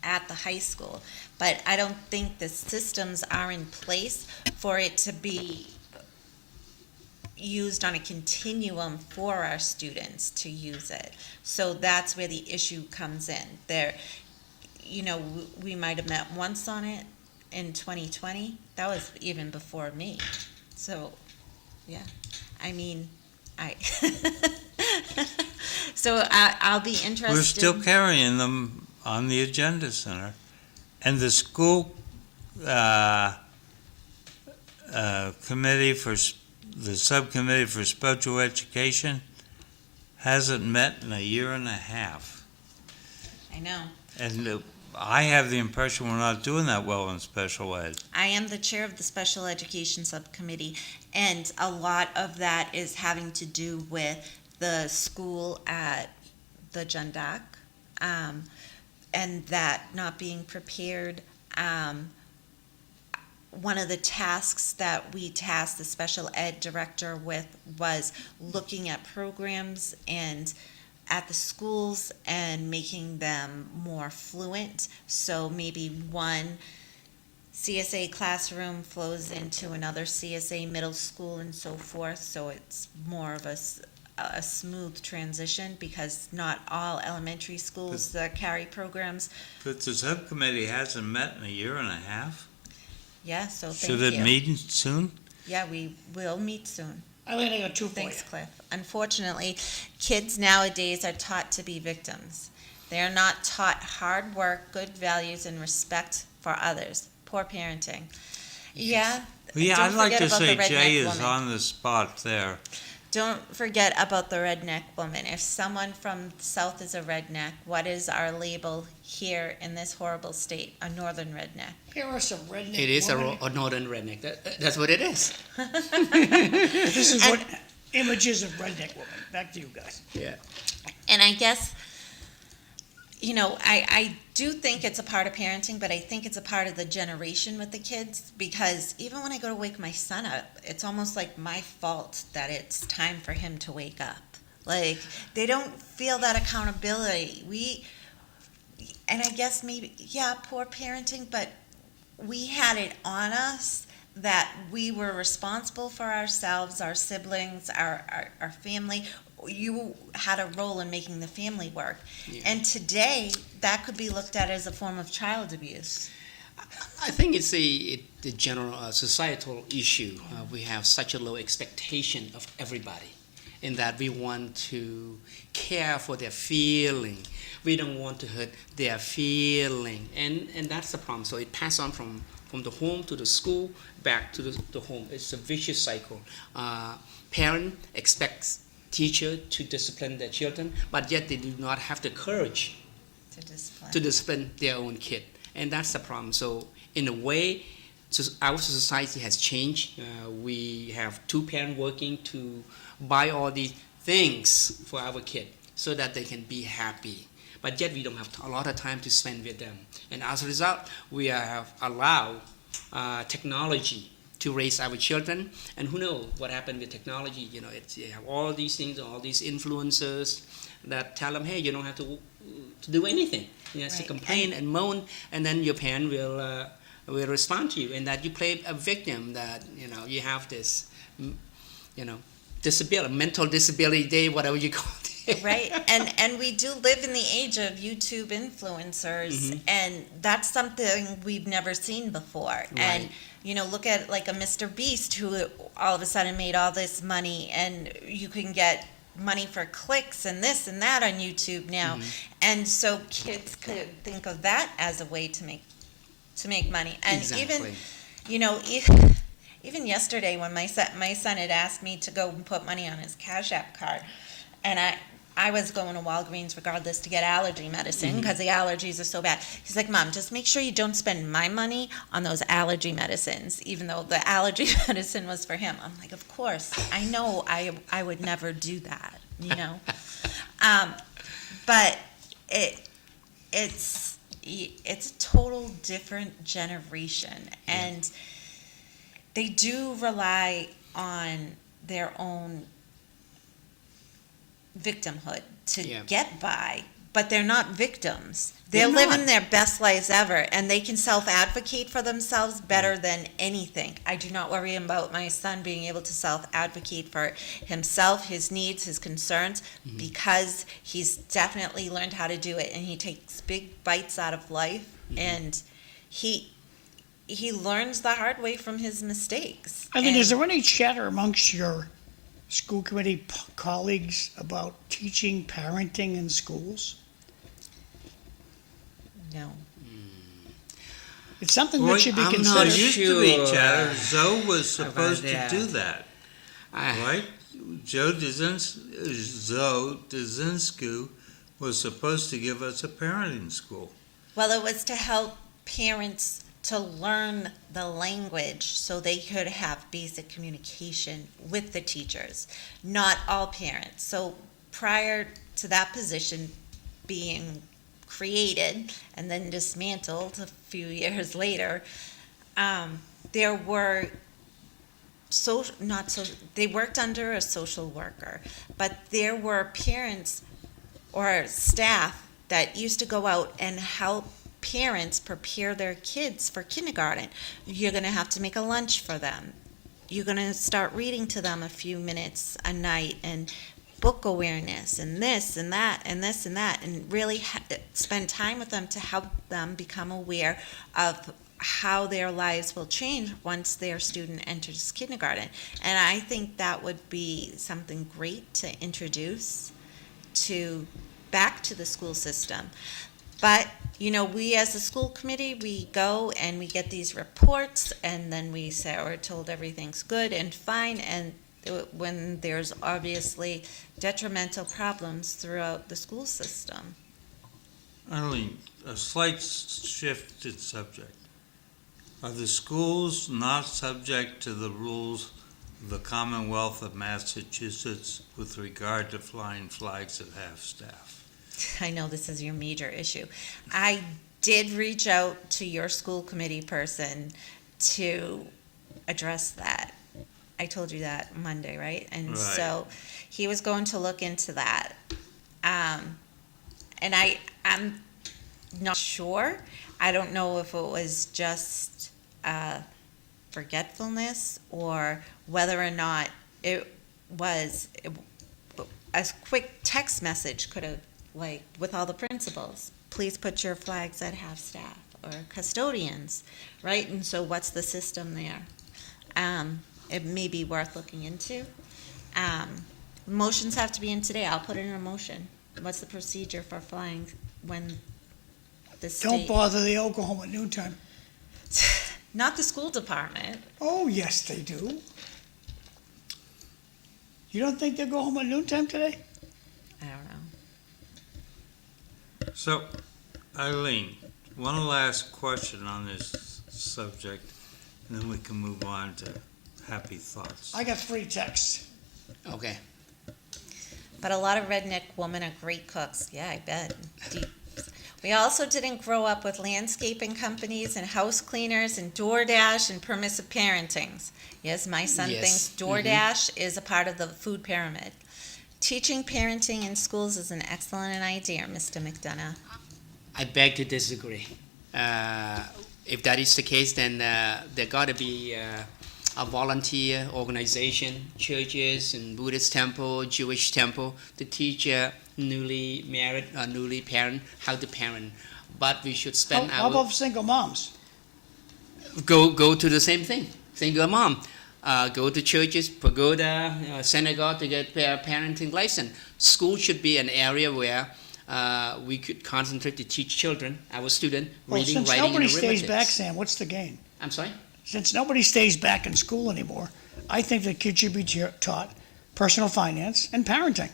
at the high school, but I don't think the systems are in place for it to be used on a continuum for our students to use it. So that's where the issue comes in. We might have met once on it in 2020. That was even before me. So, yeah, I mean, so I'll be interested. We're still carrying them on the Agenda Center. And the school the subcommittee for special education hasn't met in a year and a half. I know. And I have the impression we're not doing that well in special ed. I am the chair of the special education subcommittee, and a lot of that is having to do with the school at the Jundak, and that not being prepared. One of the tasks that we tasked the special ed director with was looking at programs and at the schools and making them more fluent. So maybe one CSA classroom flows into another CSA middle school and so forth. So it's more of a smooth transition, because not all elementary schools carry programs. But the subcommittee hasn't met in a year and a half. Yeah, so thank Should you. it meet soon? Yeah, we will meet soon. Eileen, I got two for Thanks, you. Cliff. Unfortunately, kids nowadays are taught to be victims. They are not taught hard work, good values, and respect for others. Poor parenting. Yeah. Well, yeah, don't I'd like forget to about the say redneck Jay is woman. on the spot there. Don't forget about the redneck woman. If someone from the South is a redneck, what is our label here in this horrible state? A northern redneck. Here are some redneck It is women. a northern redneck. That's what it is. This is And- what images of redneck women. Back to you guys. Yeah. And I guess, I do think it's a part of parenting, but I think it's a part of the generation with the kids, because even when I go to wake my son up, it's almost like my fault that it's time for him to wake up. Like, they don't feel that accountability. And I guess maybe, yeah, poor parenting, but we had it on us that we were responsible for ourselves, our siblings, our family. You had a role in making the family work. Yeah. And today, that could be looked at as a form of child abuse. I think it's the general societal issue. We have such a low expectation of everybody, in that we want to care for their feeling. We don't want to hurt their feeling, and that's the problem. So it passes on from the home to the school, back to the home. It's a vicious cycle. Parent expects teacher to discipline their children, but yet they do not have the courage to discipline their own kid, and that's the problem. So in a way, our society has changed. We have two parents working to buy all these things for our kid so that they can be happy, but yet we don't have a lot of time to spend with them, and as a result we have allowed technology to raise our children, and who knows what happened with technology. You have all these things, all these influencers that tell them, hey, you don't have to do anything. You have to Right. complain and moan, and then your parent will respond to you, and that you play a victim, that you have this disability, mental disability day, whatever you call it. Right, and we do live in the age of YouTube influencers, and that's something we've never seen before. And look at like a Mr. Beast, who all of a sudden made all this money, and you can get money for clicks and this and that on YouTube now. And so kids could think of that as a way to make money. And Exactly. even yesterday, when my son had asked me to go and put money on his Cash App card, and I was going to Walgreens regardless to get allergy medicine because the allergies are so bad. He's like, Mom, just make sure you don't spend my money on those allergy medicines, even though the allergy medicine was for him. I'm like, of course, I know I would never do that, but it's a total different generation, and they do rely on their own victimhood to Yeah. get by, but they're not victims. They're They're living not. their best lives ever, and they can self-advocate for themselves better than anything. I do not worry about my son being able to self-advocate for himself, his needs, his concerns, because he's definitely learned how to do it, and he takes big bites out of life, and he learns the hard way from his mistakes. I mean, And- is there any chatter amongst your school committee colleagues about teaching parenting in schools? No. It's something that Well, should be I'm not There considered. used to be sure chatter. Zoe was supposed to that. do that, I- right? Zoe Dzezinski was supposed to give us a parenting school. Well, it was to help parents to learn the language so they could have basic communication with the teachers. Not all parents. So prior to that position being created and then dismantled a few years later, there were they worked under a social worker, but there were parents or staff that used to go out and help parents prepare their kids for kindergarten. You're going to have to make a lunch for them. You're going to start reading to them a few minutes a night, and book awareness, and this and that and this and that, and really spend time with them to help them become aware of how their lives will change once their student enters kindergarten. And I think that would be something great to introduce back to the school system. But, we as a school committee, we go and we get these reports, and then we say, we're told everything's good and fine, and when there's obviously detrimental problems throughout the school system. Eileen, a slight shift in subject. Are the schools not subject to the rules of the Commonwealth of Massachusetts with regard to flying flags at half-staff? I know this is your major issue. I did reach out to your school committee person to address that. I told you that Monday, right? And Right. so he was going to look into that. And I'm not sure. I don't know if it was just forgetfulness, or whether or not it was a quick text message could have, like, with all the principals, please put your flags at half-staff, or custodians, right? And so what's the system there? It may be worth looking into. Motions have to be in today. I'll put in a motion. What's the procedure for flying when the state? Don't bother the Oklahoma at noontime. Not the school department. Oh, yes, they do. You don't think they'll go home at noontime today? I don't know. So, Eileen, one last question on this subject, and then we can move on to happy thoughts. I got 3 texts. Okay. But a lot of redneck women are great cooks. Yeah, I bet. We also didn't grow up with landscaping companies and house cleaners and DoorDash and permissive parentings. Yes, my son Yes. thinks DoorDash is a part of the food pyramid. Teaching parenting in schools is an excellent idea, Mr. McDonough. I beg to disagree. If that is the case, then there got to be a volunteer organization, churches and Buddhist temple, Jewish temple, to teach newly married or newly parent how to parent. But we should spend How about single moms? go to the same thing. Single mom, go to churches, pagoda, synagogue to get parenting license. School should be an area where we could concentrate to teach children, our student, Well, reading, since writing, nobody and stays arithmetic. back, Sam, what's the gain? I'm sorry? Since nobody stays back in school anymore, I think the kids should be taught personal finance and parenting.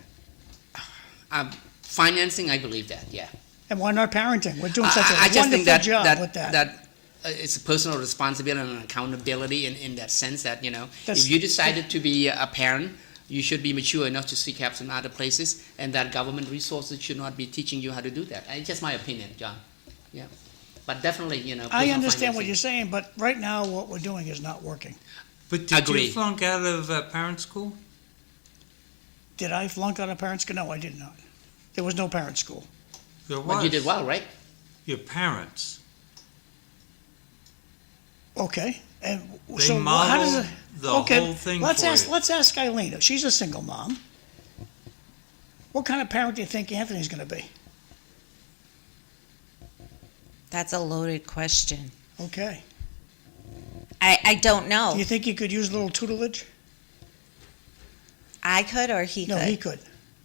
Financing, I believe that, yeah. And why not parenting? We're doing such a I just think wonderful that job with that. it's a personal responsibility and accountability in that sense that, That's- if you decided to be a parent, you should be mature enough to seek help in other places, and that government resources should not be teaching you how to do that. It's just my opinion, John. Yeah. But definitely, I personal understand what financing. you're saying, but right now what we're doing is not working. But did Agree. you flunk out of parent school? Did I flunk out of parent school? No, I did not. There was no parent school. There was. But you did well, right? Your parents. Okay, and They so how does modeled it? the Okay, whole thing let's for ask. you. Let's ask Eileen. If she's a single mom, what kind of parent do you think Anthony's going to be? That's a loaded question. Okay. I don't know. Do you think he could use a little tutelage? I could, or he No, could. he could.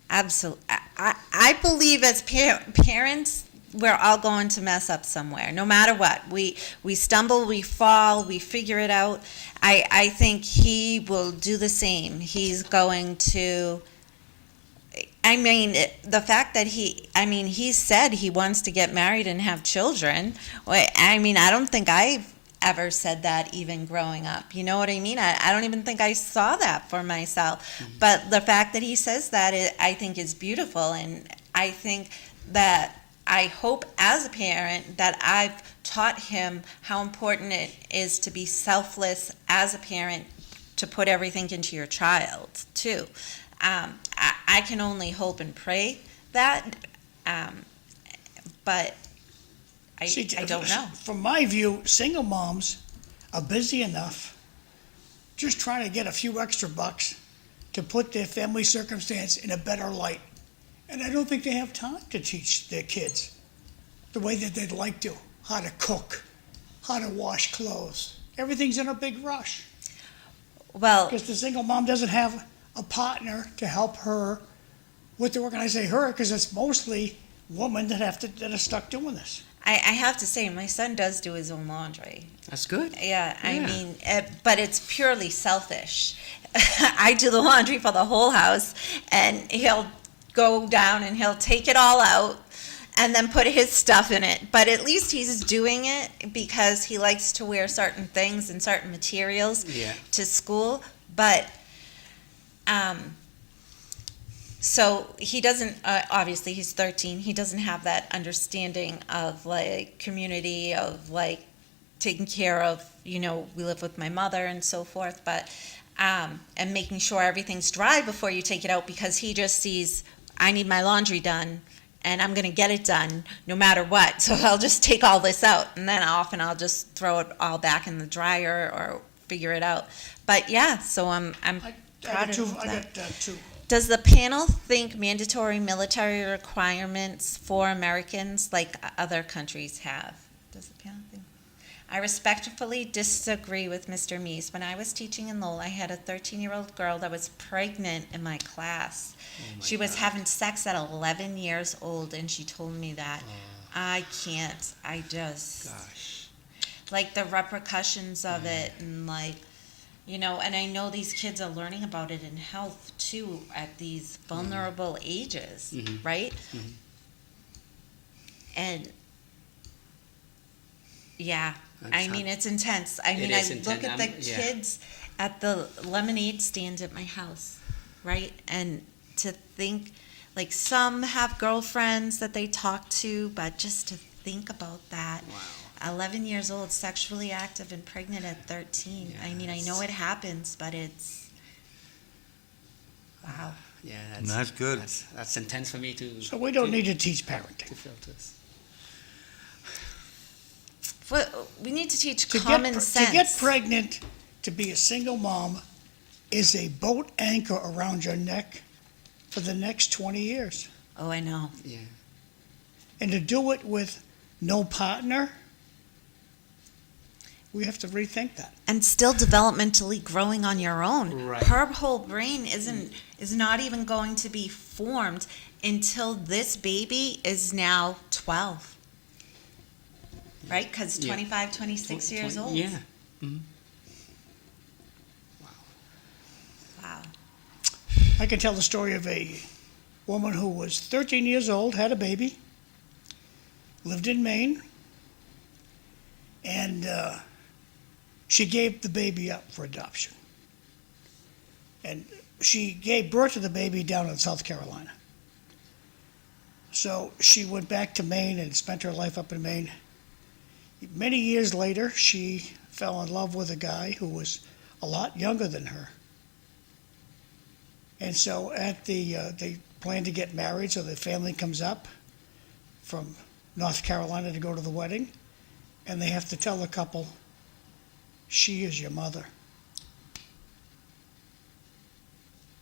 Absolutely. I believe as parents, we're all going to mess up somewhere, no matter what. We stumble, we fall, we figure it out. I think he will do the same. He's going to, the fact that he said he wants to get married and have children. I don't think I've ever said that even growing up. You know what I mean? I don't even think I saw that for myself. Mm-hmm. But the fact that he says that, I think is beautiful. And I think that I hope as a parent that I've taught him how important it is to be selfless as a parent, to put everything into your child too. I can only hope and pray that, but See, I don't know. From my view, single moms are busy enough just trying to get a few extra bucks to put their family circumstance in a better light. And I don't think they have time to teach their kids the way that they'd like to, how to cook, how to wash clothes. Everything's in a big rush Well, because the single mom doesn't have a partner to help her with the work. And I say her because it's mostly women that are stuck doing this. I have to say, my son does do his own laundry. That's good. Yeah, I Yeah. mean, but it's purely selfish. I do the laundry for the whole house, and he'll go down and he'll take it all out and then put his stuff in it. But at least he's doing it because he likes to wear certain things and certain materials Yeah. to school. But so he doesn't, obviously he's 13, he doesn't have that understanding of like community, of like taking care of, we live with my mother and so forth, but, and making sure everything's dry before you take it out, because he just sees, I need my laundry done and I'm gonna get it done no matter what, so I'll just take all this out, and then often I'll just throw it all back in the dryer or figure it out. But yeah, so I'm I proud got of two. I that. got two. Does the panel think mandatory military requirements for Americans like other countries have? Does the panel think? I respectfully disagree with Mr. Meas. When I was teaching in Lowell, I had a 13-year-old girl that was pregnant in my class. She was having sex at 11 years old, and she told me that. I can't. I just, Gosh. like the repercussions of it, and like, and I know these kids are learning about it in health too at these vulnerable ages, right? And yeah, I mean, it's intense. I mean, I is look intense. at the Yeah. kids at the lemonade stand at my house, right? And to think, like, some have girlfriends that they talk to, but just to think about that. Wow. 11 years old, sexually active and pregnant at 13. I mean, I know it happens, but it's, wow. Yeah, That's good. That's intense for me to. So we don't need to teach parenting. to filters. We need to teach To common get, sense. To get pregnant, to be a single mom, is a boat anchor around your neck for the next 20 years. Oh, I know. Yeah. And to do it with no partner, we have to rethink that. And still developmentally growing on your own. Right. Her whole brain is not even going to be formed until this baby is now 12. Right? Because Yeah. 25, 26 years old. Yeah. Wow. I can tell the story of a woman who was 13 years old, had a baby, lived in Maine, and she gave the baby up for adoption. And she gave birth to the baby down in South Carolina. So she went back to Maine and spent her life up in Maine. Many years later, she fell in love with a guy who was a lot younger than her. And so they plan to get married, so the family comes up from North Carolina to go to the wedding, and they have to tell the couple, she is your mother.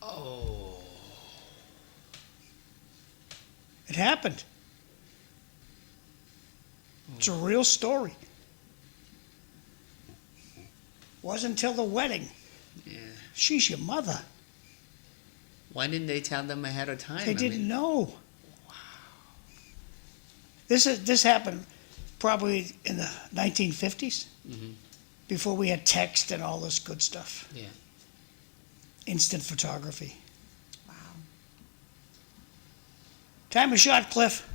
Oh. It happened. It's a real story. Wasn't until the wedding. Yeah. She's your mother. Why didn't they tell them ahead of time? They didn't know. Wow. This happened probably in the 1950s, before we had text and all this good stuff. Yeah. Instant photography. Wow. Time is short, Cliff.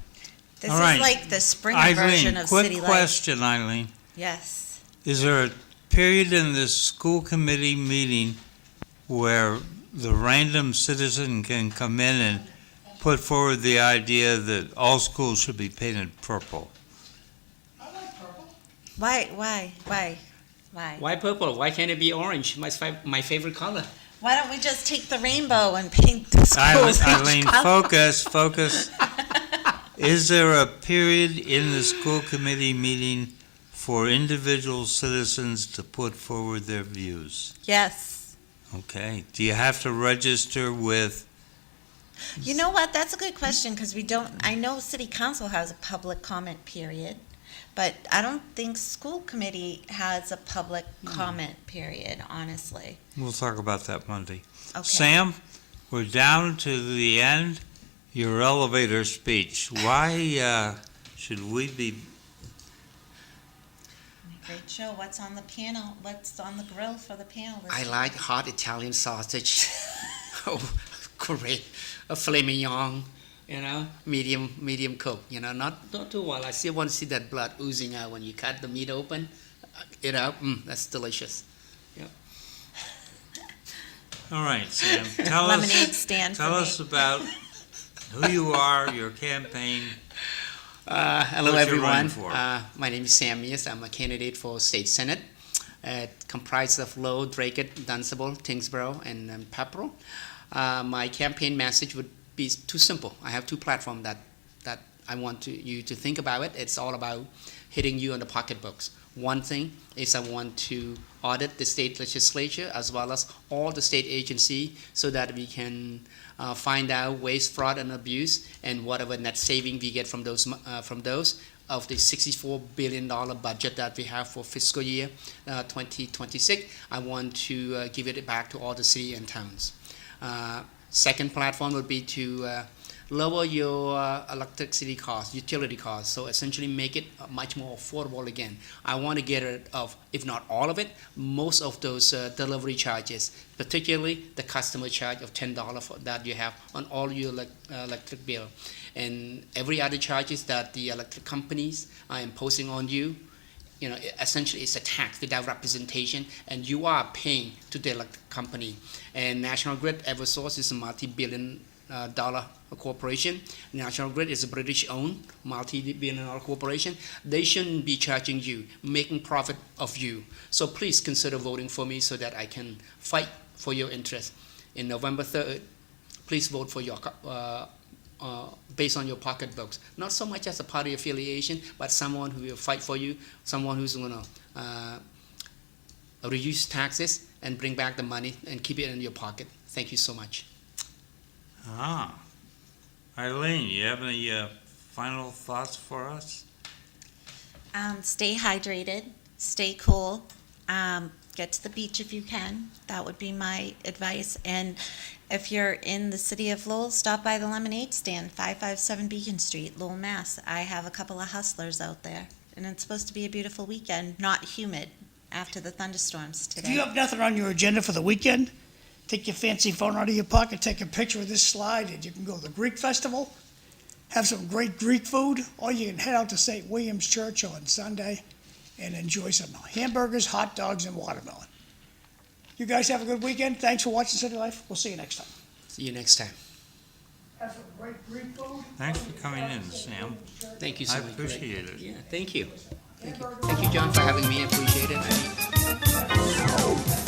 This All is right. like the Springer version Eileen, of quick city life. question, Eileen. Yes. Is there a period in the school committee meeting where the random citizen can come in and put forward the idea that all schools should be painted purple? Why? Why purple? Why can't it be orange? My favorite color. Why don't we just take the rainbow and paint the schools each Eileen, color? focus. Is there a period in the school committee meeting for individual citizens to put forward their views? Yes. Okay. Do you have to register with? You know what? That's a good question because I know city council has a public comment period, but I don't think school committee has a public comment period, honestly. We'll talk about that Monday. Okay. Sam, we're down to the end. Your elevator speech. Why should we be? Great show. What's on the panel? What's on the grill for the panel? I like hot Italian sausage. Oh, great. A filet mignon, medium cooked, not too well. I still want to see that blood oozing out when you cut the meat open. That's delicious. All right, Sam. Tell Lemonade stand for us me. about who you are, your campaign. Hello, What you're running everyone. for. My name is Sam Meas. I'm a candidate for state senate. Comprised of Lowell, Dracut, Dunstable, Tewksbury, and Pepperell. My campaign message would be too simple. I have two platforms that I want you to think about it. It's all about hitting you on the pocketbooks. One thing is I want to audit the state legislature as well as all the state agency so that we can find out waste, fraud, and abuse, and whatever net saving we get from those of the $64 billion budget that we have for fiscal year 2026. I want to give it back to all the city and towns. Second platform would be to lower your electricity costs, utility costs, so essentially make it much more affordable again. I want to get rid of, if not all of it, most of those delivery charges, particularly the customer charge of $10 that you have on all your electric bill. And every other charges that the electric companies are imposing on you, essentially it's a tax without representation, and you are paying to the electric company. And National Grid, Eversource, is a multi-billion dollar corporation. National Grid is a British-owned multi-billion-dollar corporation. They shouldn't be charging you, making profit of you. So please consider voting for me so that I can fight for your interest. In November 3rd, please vote for your based on your pocketbooks. Not so much as a party affiliation, but someone who will fight for you, someone who's going to reduce taxes and bring back the money and keep it in your pocket. Thank you so much. Eileen, you have any final thoughts for us? Stay hydrated, stay cool, get to the beach if you can. That would be my advice. And if you're in the city of Lowell, stop by the lemonade stand, 557 Beacon Street, Lowell, Mass. I have a couple of hustlers out there, and it's supposed to be a beautiful weekend, not humid after the thunderstorms today. If you have nothing on your agenda for the weekend, take your fancy phone out of your pocket, take a picture of this slide, and you can go to the Greek Festival, have some great Greek food, or you can head out to St. William's Church on Sunday and enjoy some hamburgers, hot dogs, and watermelon. You guys have a good weekend. Thanks for watching City Life. We'll see you next time. See you next time. Have some great Greek food. Thanks for coming in, Sam. Thank you so I much. appreciate it. Yeah, thank you. Thank you, John, for having me. I appreciate it.